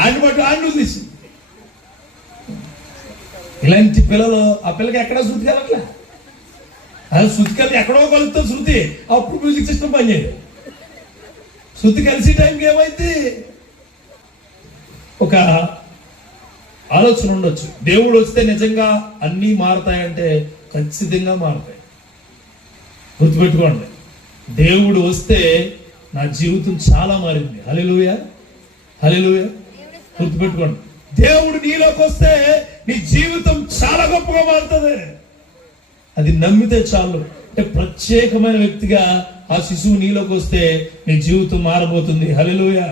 ఆడిని పట్టు ఆడిని వదిలేసింది. ఇలాంటి పిల్లలు, ఆ పిల్లకి ఎక్కడ శృతికి వెళ్ళట్లే. అది శృతి కలిసి ఎక్కడో కలుగుతుంది శృతి, అప్పుడు మ్యూజిక్ సిస్టమ్ పనిచేయదు. శృతి కలిసి టైంకి ఏమైంది? ఒక ఆలోచన ఉండొచ్చు, దేవుడు వస్తే నిజంగా అన్నీ మారుతాయంటే ఖచ్చితంగా మారుతాయి. గుర్తుపెట్టుకోండి, దేవుడు వస్తే నా జీవితం చాలా మారింది. హల్లెలూయా, హల్లెలూయా. గుర్తుపెట్టుకోండి, దేవుడు నీలోకి వస్తే నీ జీవితం చాలా గొప్పగా మారుతుంది. అది నమ్మితే చాలు. అంటే ప్రత్యేకమైన వ్యక్తిగా ఆ శిశువు నీలోకి వస్తే నీ జీవితం మారబోతుంది. హల్లెలూయా.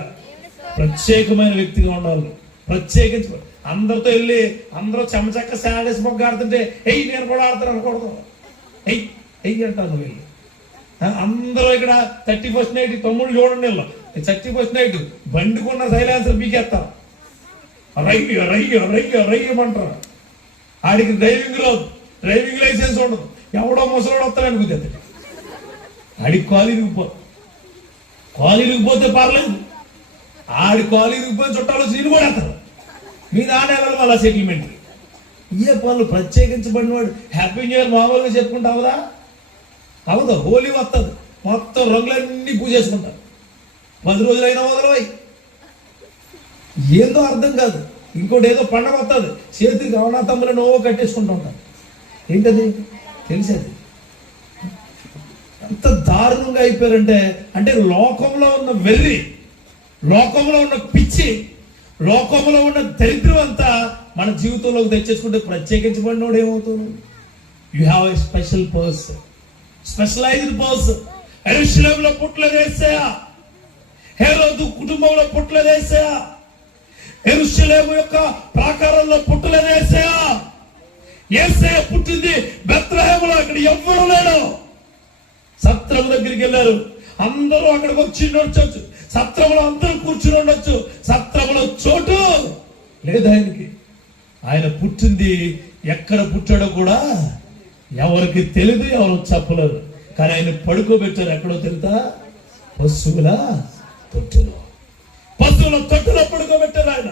ప్రత్యేకమైన వ్యక్తిగా ఉండాలి. ప్రత్యేకించ అందరితో వెళ్ళి అందరూ చెమచక్క శాడేసి మొగ్గ ఆడుతుంటే ఎయ్యి నేను కూడా ఆడతాను అనకూడదు. ఎయ్యి అంటాను నువ్వు వెళ్ళి. అందరూ ఇక్కడ 31st నైట్ తమ్ముళ్ళు చూడండి, 31st నైట్ బండికున్న సైలెన్సర్ పీకేస్తారు, రయ్య రయ్య రయ్య రయ్యమంటారు. ఆడికి డ్రైవింగ్ లైసెన్స్ ఉండదు, ఎవడో ముసలోడు వస్తాడని కుదిరితే ఆడికి కాలు ఇరిగిపోతే పర్లేదు, ఆడి కాలు ఇరిగిపోయిన చుట్టాలు సీలు కూడా వేస్తారు. మీ దాని వెళ్ళాలి వాళ్ళ సెటిల్మెంట్. ఏ పనులు ప్రత్యేకించబడిన వాడు హ్యాపీ న్యూ ఇయర్ మామూలుగా చెప్పుకుంటావుదా? అవదు. హోలీ వస్తుంది, మొత్తం రంగులన్నీ పూజేసుకుంటారు. 10 రోజులైనా వదలవై, ఏందో అర్థం కాదు. ఇంకోటి ఏదో పండగ వస్తుంది, చేతికి అవనా తమ్ములు నోవో కట్టేసుకుంటూ ఉంటారు. ఏంటది తెలిసేది? ఎంత దారుణంగా అయిపోయారంటే, అంటే లోకంలో ఉన్న వెర్రి, లోకంలో ఉన్న పిచ్చి, లోకంలో ఉన్న దరిద్రం అంతా మన జీవితంలోకి తెచ్చేసుకుంటే ప్రత్యేకించబడినోడు ఏమవుతాడు? You have a special person, specialized person. యెరూషలేములో పుట్టలేదు యేసయ్య, హేరోదు కుటుంబంలో పుట్టలేదు యేసయ్య, యెరూషలేము యొక్క ప్రాకారంలో పుట్టలేదు యేసయ్య. యేసయ్య పుట్టింది బెత్లెహేములో, అక్కడ ఎవ్వరూ లేడు. సత్రం దగ్గరికి వెళ్ళారు, అందరూ అక్కడికి వచ్చి ఉండొచ్చు, సత్రంలో అందరూ కూర్చుని ఉండొచ్చు, సత్రంలో చోటు లేదు ఆయనకి. ఆయన పుట్టింది ఎక్కడ పుట్టాడో కూడా ఎవరికి తెలియదు, ఎవరు చెప్పలేదు. కానీ ఆయన పడుకోబెట్టారు ఎక్కడో తెలుసా? పశువుల తొట్టులో. పశువుల తొట్టులో పడుకోబెట్టారు ఆయన.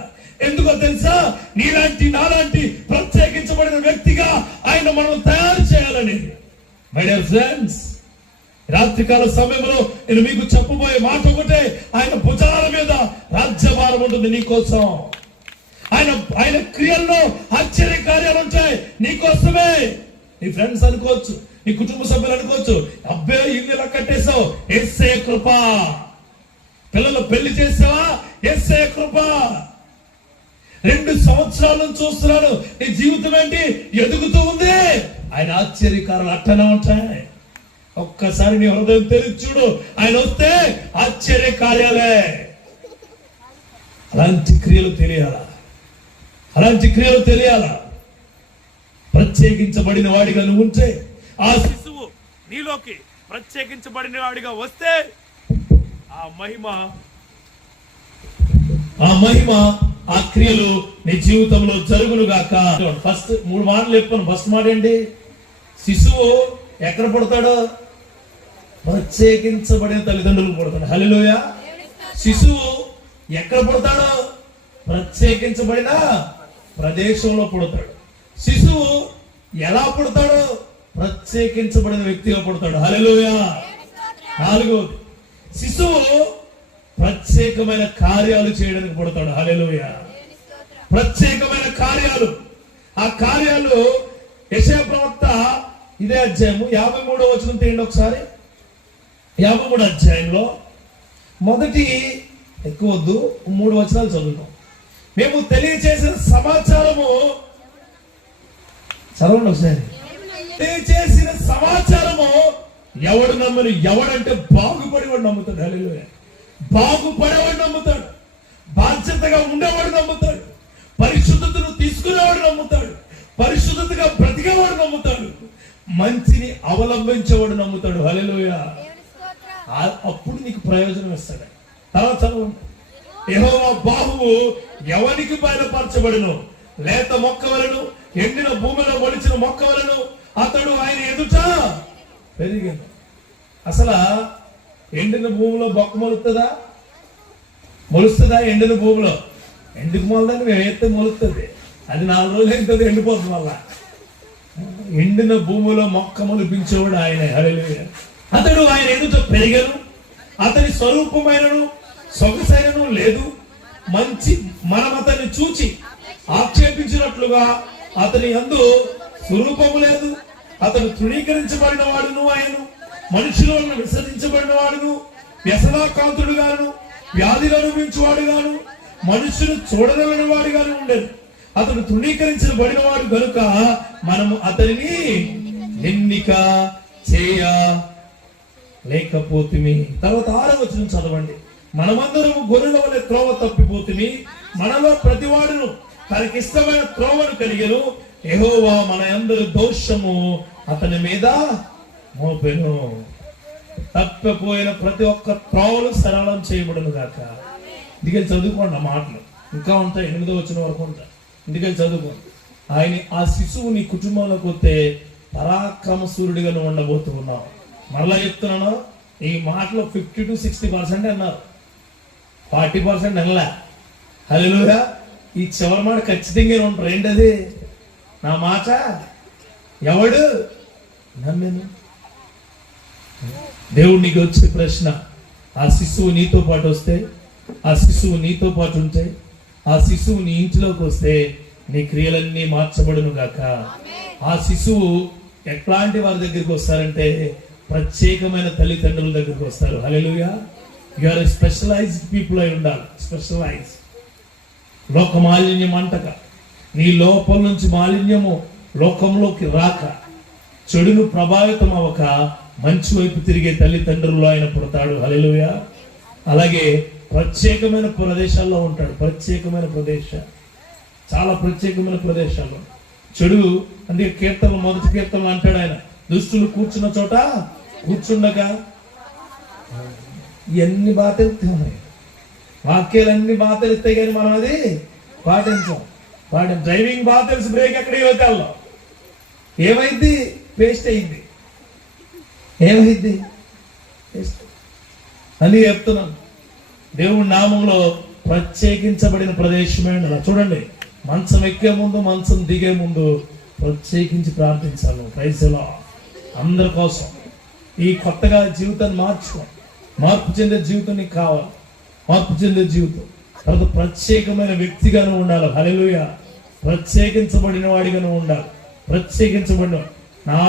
ఎందుకో తెలుసా? నీలాంటి నాలాంటి ప్రత్యేకించబడిన వ్యక్తిగా ఆయన మనం తయారు చేయాలని. మై డియర్ ఫ్రెండ్స్, రాత్రికాల సమయంలో నేను మీకు చెప్పబోయే మాట ఒకటే, ఆయన భుజాల మీద రాజ్యభారం ఉంటుంది నీకోసం. ఆయన క్రియల్లో ఆశ్చర్య కార్యాలు ఉంటాయి నీకోసమే. నీ ఫ్రెండ్స్ అనుకోవచ్చు, నీ కుటుంబ సభ్యులు అనుకోవచ్చు, అబ్బే ఇల్లు ఇలా కట్టేసావు, యేసయ్య కృప. పిల్లలు పెళ్లి చేసావా, యేసయ్య కృప. 2 సంవత్సరాల నుంచి చూస్తున్నాను, నీ జీవితం ఏంటి ఎదుగుతూ ఉంది, ఆయన ఆశ్చర్యకారాలు అట్టనే ఉంటాయి. ఒక్కసారి నీ హృదయం తెరిచి చూడు, ఆయన వస్తే ఆశ్చర్య కార్యాలే. అలాంటి క్రియలు తెలియాలా, అలాంటి క్రియలు తెలియాలా. ప్రత్యేకించబడిన వాడిగా నువ్వు ఉంటే, ఆ శిశువు నీలోకి ప్రత్యేకించబడిన వాడిగా వస్తే ఆ మహిమ ఆ క్రియలు నీ జీవితంలో జరుగును గాక. ఫస్ట్ 3 మాటలు చెప్పాను. ఫస్ట్ మాట ఏంటి? శిశువు ఎక్కడ పుడతాడో ప్రత్యేకించబడిన తల్లిదండ్రులు పుడతాడు. హల్లెలూయా. శిశువు ఎక్కడ పుడతాడో ప్రత్యేకించబడిన ప్రదేశంలో పుడతాడు. శిశువు ఎలా పుడతాడో ప్రత్యేకించబడిన వ్యక్తిగా పుడతాడు. హల్లెలూయా. 4వది, శిశువు ప్రత్యేకమైన కార్యాలు చేయడానికి పుడతాడు. హల్లెలూయా. ప్రత్యేకమైన కార్యాలు. ఆ కార్యాలు యెషయా ప్రవక్త ఇదే అధ్యాయము 53వ వచనం తీయండి ఒకసారి. 53వ అధ్యాయంలో మొదటి ఎక్కువద్దు 3 వచనాలు చదువుతాం. మేము తెలియచేసిన సమాచారము, చదవండి ఒకసారి. తెలియచేసిన సమాచారము ఎవడు నమ్మని, ఎవడంటే బాగుపడేవాడు నమ్ముతాడు. హల్లెలూయా. బాగుపడేవాడు నమ్ముతాడు, బాధ్యతగా ఉండేవాడు నమ్ముతాడు, పరిశుద్ధతను తీసుకునేవాడు నమ్ముతాడు, పరిశుద్ధతగా బ్రతికేవాడు నమ్ముతాడు, మంచిని అవలంబించేవాడు నమ్ముతాడు. హల్లెలూయా. అప్పుడు నీకు ప్రయోజనం ఇస్తాడు. తర్వాత చదవండి. యెహోవా బాహువు ఎవనికి బయలుపరచబడును, లేత మొక్క వలెను, ఎండిన భూమిలో మొలిచిన మొక్క వలెను అతడు ఆయన ఎదుట పెరిగాను. అసలు ఎండిన భూమిలో బొక్క మొలుస్తుందా? ఎండిన భూమిలో ఎందుకు మొలదని మేము ఎత్తే మొలుస్తుంది, అది 4 రోజులు అవుతుంది, ఎండిపోతుంది. మళ్ళా ఎండిన భూమిలో మొక్క మొలిపించేవాడు ఆయనే. హల్లెలూయా. అతడు ఆయన ఎదుట పెరిగాను, అతని స్వరూపమైనను సొగసైనను లేదు, మంచి మనం అతన్ని చూచి ఆక్షేపించినట్లుగా అతని యందు స్వరూపము లేదు. అతను తృణీకరించబడిన వాడును, ఆయన మనుషుల వలన విసర్జించబడిన వాడును, వ్యసనాకాంతుడు గాను, వ్యాధిని అనుభవించేవాడు గాను, మనుషులు చూడదగిన వాడు గాను ఉండేది. అతడు తృణీకరించబడిన వాడు గనుక మనము అతనిని ఎన్నిక చేయలేకపోతుమి. తర్వాత 6వ వచనం చదవండి. మనమందరము గొర్రెల వలె త్రోవ తప్పిపోతుమి, మనలో ప్రతివాడును తనకిష్టమైన త్రోవను కలిగెను, యెహోవా మన అందరి దోషము అతని మీద మోపెను. తప్పిపోయిన ప్రతి ఒక్క త్రోవలు సరళం చేయబడును గాక. ఇందుకని చదువుకోండి, ఆ మాటలు ఇంకా ఉంటాయి, 8వ వచనం వరకు ఉంటాయి. ఇందుకని చదువుకోండి. ఆయన ఆ శిశువు నీ కుటుంబంలోకి వస్తే పరాక్రమ సూర్యుడిగా నువ్వు ఉండబోతూ ఉన్నావు. మరలా చెప్తున్నాను, ఈ మాటలో 50 to 60% అన్నారు, 40% అనలే. హల్లెలూయా. ఈ చివరి మాట ఖచ్చితంగా ఉంటారు. ఏంటది? నా మాట ఎవడు నమ్మెను. దేవుడు నీకు వచ్చే ప్రశ్న, ఆ శిశువు నీతో పాటు వస్తే, ఆ శిశువు నీతో పాటు ఉంటే, ఆ శిశువు నీ ఇంటిలోకి వస్తే నీ క్రియలన్నీ మార్చబడును గాక. ఆ శిశువు ఎట్లాంటి వారి దగ్గరికి వస్తారంటే ప్రత్యేకమైన తల్లిదండ్రుల దగ్గరికి వస్తారు. హల్లెలూయా. యు ఆర్ స్పెషలైజ్డ్ పీపుల్ అయి ఉండాలి. స్పెషలైజ్. లోక మాలిన్యం అంటక, నీ లోపల నుంచి మాలిన్యము లోకంలోకి రాక, చెడును ప్రభావితం అవ్వక మంచి వైపు తిరిగే తల్లిదండ్రులు ఆయన పుడతాడు. హల్లెలూయా. అలాగే ప్రత్యేకమైన ప్రదేశాల్లో ఉంటాడు. ప్రత్యేకమైన ప్రదేశాలు, చాలా ప్రత్యేకమైన ప్రదేశాల్లో. చెడు అందుకే కీర్తనలు, మొదటి కీర్తనలు అంటాడు ఆయన, దుష్టులు కూర్చున్న చోట కూర్చుండగా. ఇవన్నీ బాగా తెలుస్తాయి, వాక్యాలన్నీ బాగా తెలుస్తాయి, కానీ మనం అది పాటించాం. డ్రైవింగ్ బాగా తెలుసు, బ్రేక్ ఎక్కడికి వెళ్తాలో ఏమైంది, పేస్ట్ అయింది, ఏమైంది పేస్ట్ అని చెప్తున్నాను. దేవుడి నామంలో ప్రత్యేకించబడిన ప్రదేశమే. చూడండి, మంచం ఎక్కే ముందు, మంచం దిగే ముందు ప్రత్యేకించి ప్రార్థించాలి. Praise the Lord. అందరి కోసం ఈ కొత్తగా జీవితాన్ని మార్పు చెందే జీవితం నీకు కావాలి. మార్పు చెందే జీవితం. తర్వాత ప్రత్యేకమైన వ్యక్తిగాను ఉండాలి. హల్లెలూయా. ప్రత్యేకించబడిన వాడిగాను ఉండాలి. ప్రత్యేకించబడిన నా